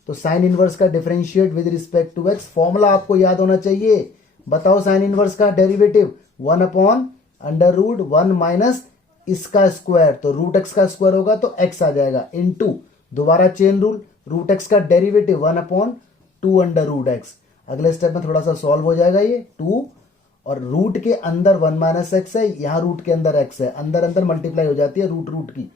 तो साइन इनवर्स का differentiate with respect to x, formula आपको याद होना चाहिए। बताओ साइन इनवर्स का डेरिवेटिव 1/√1 माइनस इसका स्क्वायर, तो रूट एक्स का स्क्वायर होगा तो एक्स आ जाएगा, इनटू दोबारा चेन रूल, रूट एक्स का डेरिवेटिव 1/2√x। अगले स्टेप में थोड़ा सा सॉल्व हो जाएगा ये 2, और रूट के अंदर 1 माइनस एक्स है, यहाँ रूट के अंदर एक्स है, अंदर अंदर मल्टीप्लाई हो जाती है रूट की,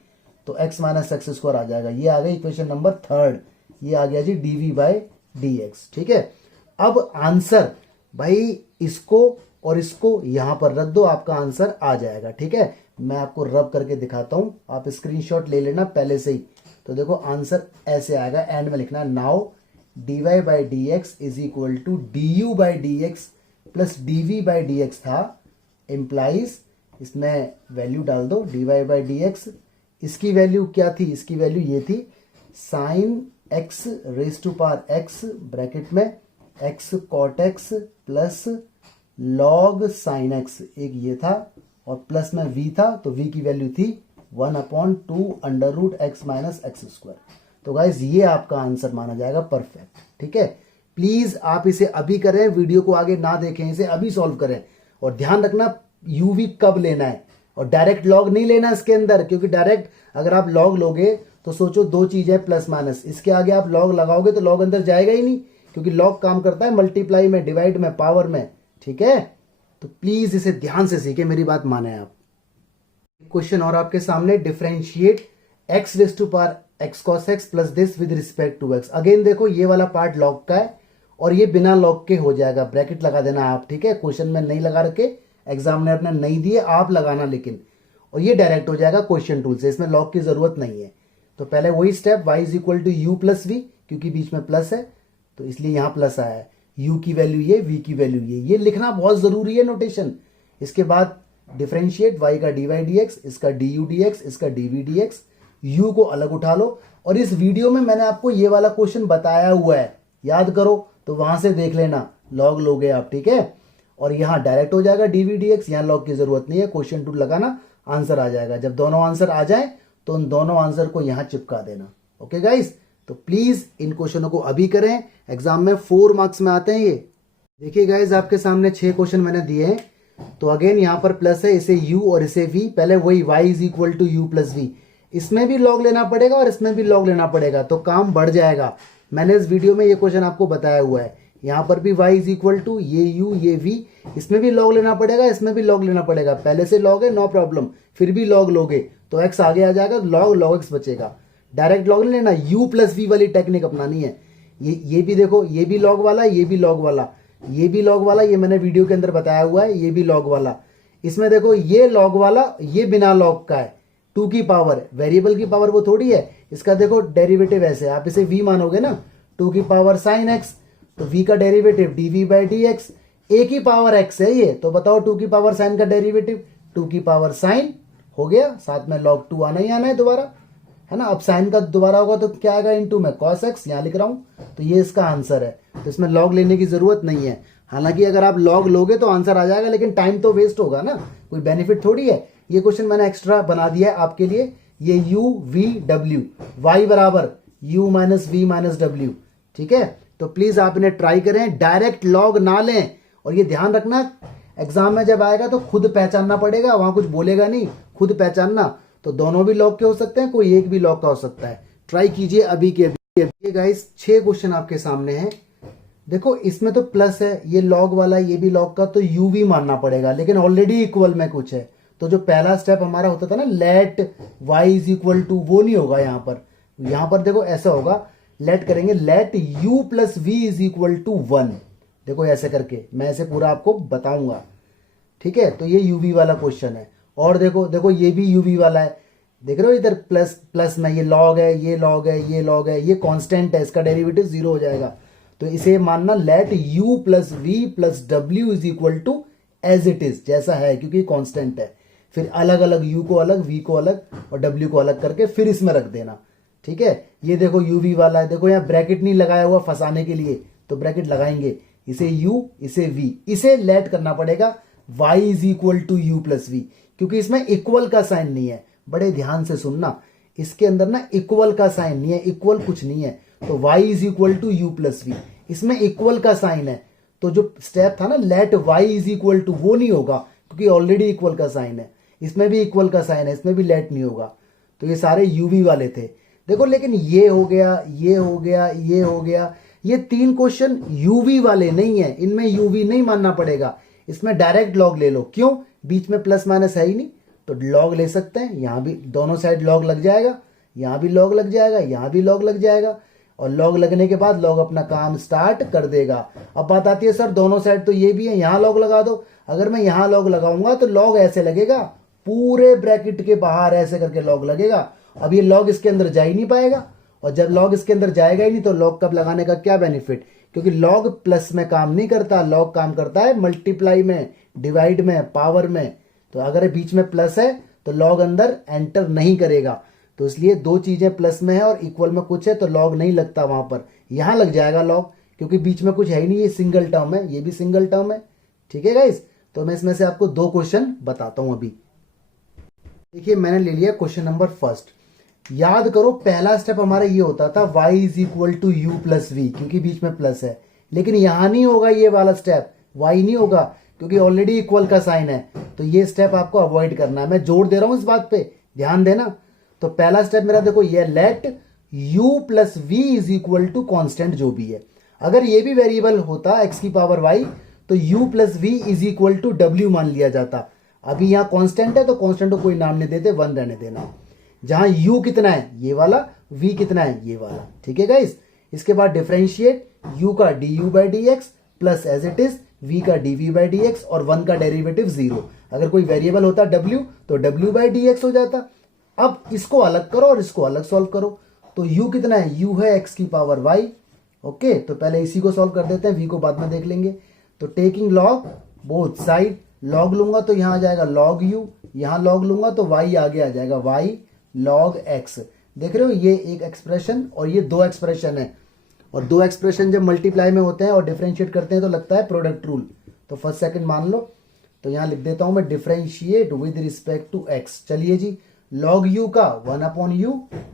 तो x माइनस एक्स स्क्वायर आ जाएगा। ये आ गई इक्वेशन नंबर थर्ड, ये आ गया जी dv बाई डी एक्स। ठीक है, अब आंसर भाई इसको और इसको यहां पर रख दो, आपका आंसर आ जाएगा। ठीक है, मैं आपको रब करके दिखाता हूं, आप स्क्रीनशॉट ले लेना पहले से ही। तो देखो आंसर ऐसे आएगा, एंड में लिखना now D Y by D x is equal to D you by D x plus D we by D X था, इम्प्लाइज इसमें वैल्यू डाल दो D Y by D X, इसकी वैल्यू क्या थी, इसकी वैल्यू ये थी sine x raise to power X bracket में X cot X plus log sine X, एक ये था और प्लस में v था, तो v की वैल्यू थी 1/2√x माइनस एक्स स्क्वायर। तो गाइज ये आपका आंसर माना जाएगा परफेक्ट। ठीक है, प्लीज आप इसे अभी करें, वीडियो को आगे ना देखें, इसे अभी सॉल्व करें, और ध्यान रखना यूवी कब लेना है, और डायरेक्ट लॉग नहीं लेना इसके अंदर, क्योंकि डायरेक्ट अगर आप लॉग लोगे तो सोचो दो चीज है प्लस माइनस, इसके आगे आप लॉग लगाओगे तो लॉग अंदर जाएगा ही नहीं, क्योंकि लॉग काम करता है मल्टीप्लाई में, डिवाइड में, पावर में। ठीक है, तो प्लीज इसे ध्यान से सीखे, मेरी बात माने आप। क्वेश्चन और आपके सामने, differentiate x raise to power x cos x plus this with respect to x। Again देखो ये वाला पार्ट लॉग का है और ये बिना लॉग के हो जाएगा, ब्रैकेट लगा देना आप। ठीक है, क्वेश्चन में नहीं लगा रखे, एग्जामिनर ने नहीं दिए, आप लगाना लेकिन, और ये डायरेक्ट हो जाएगा क्वेश्चन टूल से, इसमें लॉग की जरूरत नहीं है। तो पहले वही step y is equal to u plus v, क्योंकि बीच में प्लस है तो इसलिए यहां प्लस आया है, u की वैल्यू ये, v की वैल्यू ये लिखना बहुत जरूरी है नोटेशन। इसके बाद डिफरेंशिएट y का डी वाई डी एक्स, इसका डी यू डी एक्स, इसका d v d x, u को अलग उठा लो, और इस वीडियो में मैंने आपको ये वाला क्वेश्चन बताया हुआ है, याद करो तो वहां से देख लेना, लॉग लोगे आप। ठीक है, और यहां डायरेक्ट हो जाएगा डी वी डी एक्स, यहां लॉग की जरूरत नहीं है, क्वेश्चन टू लगाना, आंसर आ जाएगा। जब दोनों आंसर आ जाए तो उन दोनों आंसर को यहाँ चिपका देना। ओके गाइस, तो प्लीज इन क्वेश्चनों को अभी करें, एग्जाम में 4 मार्क्स में आते हैं ये। देखिए गाइस, आपके सामने 6 क्वेश्चन मैंने दिए हैं। तो अगेन यहाँ पर प्लस है, इसे u और इसे v, पहले वही y is equal to u plus v, इसमें भी लॉग लेना पड़ेगा और इसमें भी लॉग लेना पड़ेगा, तो काम बढ़ जाएगा। मैंने इस वीडियो में ये क्वेश्चन आपको बताया हुआ है। यहाँ पर भी y इज इक्वल टू ये u ये v, इसमें भी लॉग लेना पड़ेगा, इसमें भी लॉग लेना पड़ेगा। पहले से लॉग है, नो प्रॉब्लम, फिर भी लॉग लोगे तो x आगे आ जाएगा, लॉग x बचेगा। डायरेक्ट लॉग नहीं लेना, u प्लस वी वाली टेक्निक अपनानी है। ये भी देखो, ये भी लॉग वाला, ये भी लॉग वाला, ये भी लॉग वाला, ये मैंने वीडियो के अंदर बताया हुआ है, ये भी लॉग वाला। इसमें देखो ये लॉग वाला, ये बिना लॉग का है, 2 की पावर, वेरिएबल की पावर वो थोड़ी है। इसका देखो डेरिवेटिव ऐसे, आप इसे v मानोगे ना, 2 की पावर साइन x, तो v का derivative dv by D x, a की पावर x है ये, तो बताओ 2 की पावर साइन का डेरिवेटिव 2 की पावर साइन हो गया, साथ में log 2 आना ही आना है दोबारा, है ना। अब साइन का दोबारा होगा तो क्या आएगा, इनटू में cos x, यहाँ लिख रहा हूं, तो ये इसका आंसर है। तो इसमें लॉग लेने की जरूरत नहीं है। हालांकि अगर आप लॉग लोगे तो आंसर आ जाएगा, लेकिन टाइम तो वेस्ट होगा ना, कोई बेनिफिट थोड़ी है। ये क्वेश्चन मैंने एक्स्ट्रा बना दिया है आपके लिए। ये u v w, y बराबर u माइनस वी माइनस डब्ल्यू, ठीक है। तो प्लीज आप इन्हें ट्राई करें, डायरेक्ट लॉग ना लें। और ये ध्यान रखना, एग्जाम में जब आएगा तो खुद पहचानना पड़ेगा, वहां कुछ बोलेगा नहीं, खुद पहचानना। तो दोनों भी लॉग के हो सकते हैं, कोई एक भी लॉग का हो सकता है। ट्राई कीजिए अभी के अभी। गाइस 6 क्वेश्चन आपके सामने हैं। देखो इसमें तो प्लस है, ये लॉग वाला, ये भी लॉग का, तो u भी मानना पड़ेगा, लेकिन ऑलरेडी इक्वल में कुछ है। तो जो पहला स्टेप हमारा होता था ना, let y is equal to, वो नहीं होगा यहाँ पर। यहाँ पर देखो ऐसा होगा, लेट करेंगे, let u plus v is equal to 1। देखो ऐसे करके मैं ऐसे पूरा आपको बताऊंगा, ठीक है। तो ये uv वाला क्वेश्चन है। और देखो ये भी uv वाला है, देख रहे हो इधर प्लस प्लस में, ये लॉग है, ये लॉग है, ये लॉग है, ये कांस्टेंट है, इसका डेरिवेटिव 0 हो जाएगा। तो इसे मानना let u plus we plus डब्ल्यू is equal to as it is, जैसा है, क्योंकि कांस्टेंट है। फिर अलग अलग u को अलग, v को अलग और w को अलग करके फिर इसमें रख देना, ठीक है। ये देखो uv वाला है, देखो यहाँ ब्रैकेट नहीं लगाया हुआ फंसाने के लिए, तो ब्रैकेट लगाएंगे, इसे u इसे v, इसे लेट करना पड़ेगा y is equal to u plus v, क्योंकि इसमें इक्वल का साइन नहीं है। बड़े ध्यान से सुनना, इसके अंदर ना इक्वल का साइन नहीं है, इक्वल कुछ नहीं है। तो y is equal to u plus v, इसमें इक्वल का साइन है। तो जो स्टेप था ना let y is equal to, वो नहीं होगा, क्योंकि ऑलरेडी इक्वल का साइन है। इसमें भी इक्वल का साइन है, इसमें भी लेट नहीं होगा। तो ये सारे uv वाले थे। देखो लेकिन ये हो गया, ये हो गया, ये हो गया, ये 3 क्वेश्चन uv वाले नहीं है, इनमें uv नहीं मानना पड़ेगा। इसमें डायरेक्ट लॉग ले लो, क्यों, बीच में प्लस माइनस है ही नहीं, तो लॉग ले सकते हैं। यहाँ भी दोनों साइड लॉग लग जाएगा, यहाँ भी लॉग लग जाएगा, यहाँ भी लॉग लग जाएगा, और लॉग लगने के बाद लॉग अपना काम स्टार्ट कर देगा। अब बात आती है सर दोनों साइड तो ये भी है, यहाँ लॉग लगा दो। अगर मैं यहाँ लॉग लगाऊंगा तो लॉग ऐसे लगेगा, पूरे ब्रैकेट के बाहर ऐसे करके लॉग लगेगा। अब ये लॉग इसके अंदर जा ही नहीं पाएगा, और जब लॉग इसके अंदर जाएगा ही नहीं तो लॉग कब लगाने का क्या बेनिफिट, क्योंकि लॉग प्लस में काम नहीं करता, लॉग काम करता है मल्टीप्लाई में, डिवाइड में, पावर में। तो अगर बीच में प्लस है तो लॉग अंदर एंटर नहीं करेगा। तो इसलिए 2 चीजें प्लस में है और इक्वल में कुछ है, तो लॉग नहीं लगता वहां पर। यहां लग जाएगा लॉग, क्योंकि बीच में कुछ है ही नहीं, ये सिंगल टर्म है, ये भी सिंगल टर्म है, ठीक है गाइस। तो मैं इसमें से आपको 2 क्वेश्चन बताता हूं अभी। देखिए मैंने ले लिया क्वेश्चन नंबर फर्स्ट। याद करो पहला स्टेप हमारा ये होता था y is equal to u plus v, क्योंकि बीच में प्लस है। लेकिन यहां नहीं होगा ये वाला स्टेप, y नहीं होगा, क्योंकि ऑलरेडी इक्वल का साइन है। तो ये स्टेप आपको अवॉइड करना है, मैं जोर दे रहा हूं इस बात पे, ध्यान देना। तो पहला स्टेप मेरा देखो ये, let u plus v is equal to constant जो भी है। अगर ये भी वेरिएबल होता x की पावर y, तो u plus v is equal to w मान लिया जाता। अभी यहाँ कांस्टेंट है तो कांस्टेंट को कोई नाम नहीं देते, 1 रहने देना। जहां u कितना है ये वाला, v कितना है ये वाला, ठीक है गाइस। इसके बाद डिफरेंशिएट, u का du by D x plus as it is v का dv बाई डी एक्स, और 1 का डेरिवेटिव 0। अगर कोई वेरिएबल होता w तो w बाई डी एक्स हो जाता। अब इसको अलग करो और इसको अलग सॉल्व करो। तो u कितना है, u है x की पावर y। ओके, तो पहले इसी को सॉल्व कर देते हैं, v को बाद में देख लेंगे। तो taking log both side, log लूंगा तो यहां आ जाएगा लॉग u, यहां लॉग लूंगा तो y आगे आ जाएगा y लॉग x। देख रहे हो ये एक एक्सप्रेशन और ये 2 एक्सप्रेशन है, और 2 एक्सप्रेशन जब मल्टीप्लाई में होते हैं और डिफरेंशिएट करते हैं तो लगता है प्रोडक्ट रूल। तो फर्स्ट सेकंड मान लो, तो यहाँ लिख देता हूँ मैं differentiate with respect to x. चलिए जी, लॉग यू का 1/u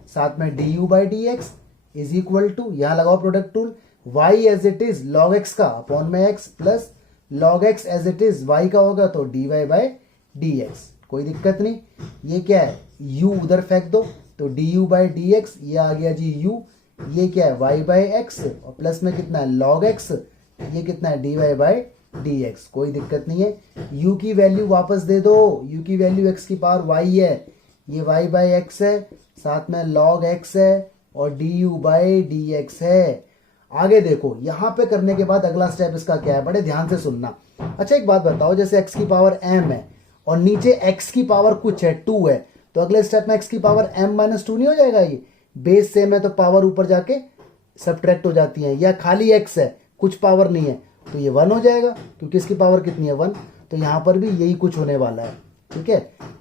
साथ में du by D x is equal to, यहाँ लगाओ product tool, y as it is log x का अपॉन में x plus log x as it is y का होगा तो dy बाई डी एक्स। कोई दिक्कत नहीं। ये क्या है, u उधर फेंक दो तो du बाई डी एक्स, ये आ गया जी u, ये क्या है y बाई एक्स और प्लस में कितना है log x, ये कितना है dy बाई डी एक्स। कोई दिक्कत नहीं है। u की वैल्यू वापस दे दो, u की वैल्यू x की पावर y है, ये y बाई एक्स है साथ में log x है और du बाई डी एक्स है। आगे देखो, यहां पे करने के बाद अगला स्टेप इसका क्या है, बड़े ध्यान से सुनना। अच्छा एक बात बताओ, जैसे x की पावर m है और नीचे x की पावर कुछ है 2 है, तो अगले स्टेप में x की पावर m माइनस 2 नहीं हो जाएगा? ये बेस सेम है तो पावर ऊपर जाके सब्ट्रैक्ट हो जाती है, या खाली x है कुछ पावर नहीं है तो ये 1 हो जाएगा, क्योंकि इसकी पावर कितनी है 1। तो यहाँ पर भी यही कुछ होने वाला है। ठीक है,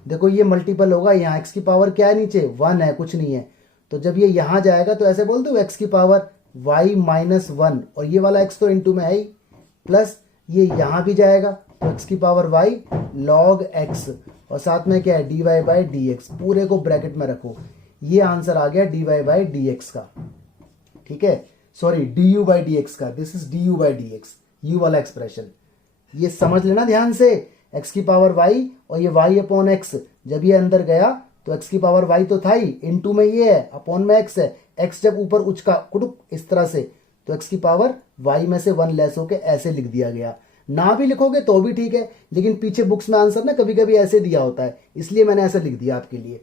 देखो ये मल्टीपल होगा, यहाँ x की पावर क्या है नीचे 1 है, कुछ नहीं है, तो जब ये यहाँ जाएगा तो ऐसे बोल दो x की पावर y माइनस 1, और ये वाला x तो इंटू में है ही, प्लस ये यहाँ भी जाएगा तो x की पावर y log x और साथ में क्या है dy बाई डी एक्स, पूरे को ब्रैकेट में रखो। ये आंसर आ गया dy बाई डी एक्स का। ठीक है, sorry du by D X का, this is du by D x, u वाला एक्सप्रेशन ये समझ लेना ध्यान से। x की पावर y और ये y अपॉन x, जब ये अंदर गया तो x की पावर y तो था ही, इनटू में ये है, अपॉन में x है, x जब ऊपर उचका कुडुक इस तरह से तो x की पावर y में से 1 लेस होके ऐसे लिख दिया गया। ना भी लिखोगे तो भी ठीक है, लेकिन पीछे बुक्स में आंसर ना कभी कभी ऐसे दिया होता है, इसलिए मैंने ऐसे लिख दिया आपके लिए।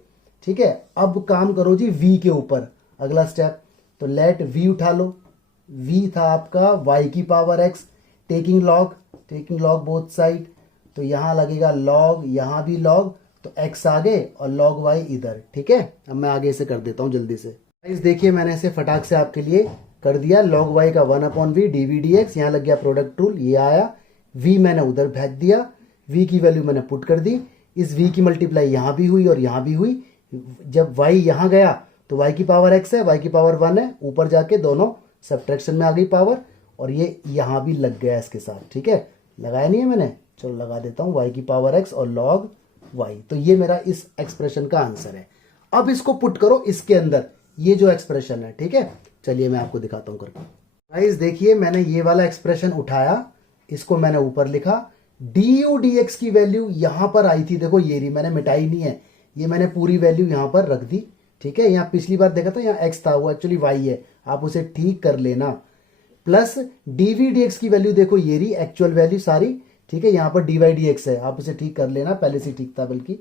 ठीक है, अब काम करो जी v के ऊपर, अगला स्टेप, तो लेट v उठा लो। v था आपका y की power x, taking log both side, तो यहाँ लगेगा log, यहाँ भी log, तो x आगे और log y इधर। ठीक है, अब मैं आगे इसे कर देता हूँ जल्दी से। इस देखिए मैंने इसे फटाक से आपके लिए कर दिया, log y का 1/v dv dx, यहाँ लग गया प्रोडक्ट रूल, ये आया, v मैंने उधर फेंक दिया, v की वैल्यू मैंने पुट कर दी, इस v की मल्टीप्लाई यहाँ भी हुई और यहाँ भी हुई, जब y यहाँ गया तो y की पावर x है, y की पावर 1 है, ऊपर जाके दोनों सब्ट्रैक्शन में आ गई पावर, और ये यहाँ भी लग गया इसके साथ। ठीक है, लगाया नहीं है मैंने, चलो लगा देता हूँ, y की पावर x और log y, तो ये मेरा इस एक्सप्रेशन का आंसर है। अब इसको पुट करो इसके अंदर, ये जो एक्सप्रेशन है। ठीक है, चलिए मैं आपको दिखाता हूँ करके। गाइस देखिए, मैंने ये वाला एक्सप्रेशन उठाया, इसको मैंने ऊपर लिखा, du dx की वैल्यू यहाँ पर आई थी, देखो ये रही, मैंने मिटाई नहीं है, ये मैंने पूरी वैल्यू यहाँ पर रख दी। ठीक है, यहाँ पिछली बार देखा था यहाँ x था, वो एक्चुअली y है, आप उसे ठीक कर लेना। प्लस dv dx की वैल्यू देखो ये रही, एक्चुअल वैल्यू सारी। ठीक है, यहाँ पर dy dx है, आप उसे ठीक कर लेना, पहले से ठीक था बल्कि,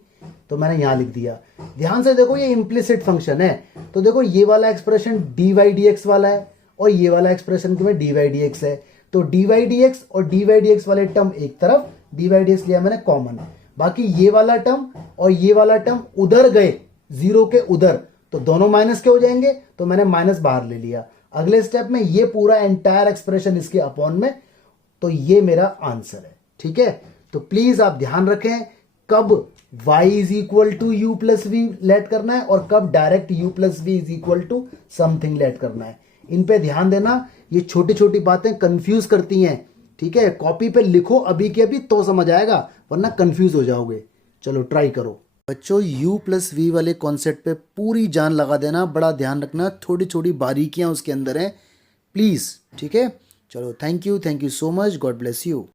तो मैंने यहाँ लिख दिया। ध्यान से देखो, ये इम्प्लिसिट फंक्शन है, तो देखो ये वाला एक्सप्रेशन dy dx वाला है और ये वाला एक्सप्रेशन में dy dx है, तो dy dx और dy dx वाले टर्म एक तरफ, dy dx लिया मैंने कॉमन, बाकी ये वाला टर्म और ये वाला टर्म उधर गए जीरो के उधर, तो दोनों माइनस के हो जाएंगे, तो मैंने माइनस बाहर ले लिया। अगले स्टेप में ये पूरा एंटायर एक्सप्रेशन इसके अपॉन में, तो ये मेरा आंसर है। ठीक है, तो प्लीज आप ध्यान रखें कब y is equal to u plus v let करना है और कब direct u plus v is equal to something let करना है, इन पे ध्यान देना। ये छोटी छोटी बातें कंफ्यूज करती हैं। ठीक है, कॉपी पे लिखो अभी के अभी तो समझ आएगा, वरना कंफ्यूज हो जाओगे। चलो ट्राई करो बच्चों, u प्लस वी वाले कॉन्सेप्ट पे पूरी जान लगा देना, बड़ा ध्यान रखना, थोड़ी थोड़ी बारीकियां उसके अंदर हैं प्लीज़। ठीक है, चलो thank you so much, God bless you.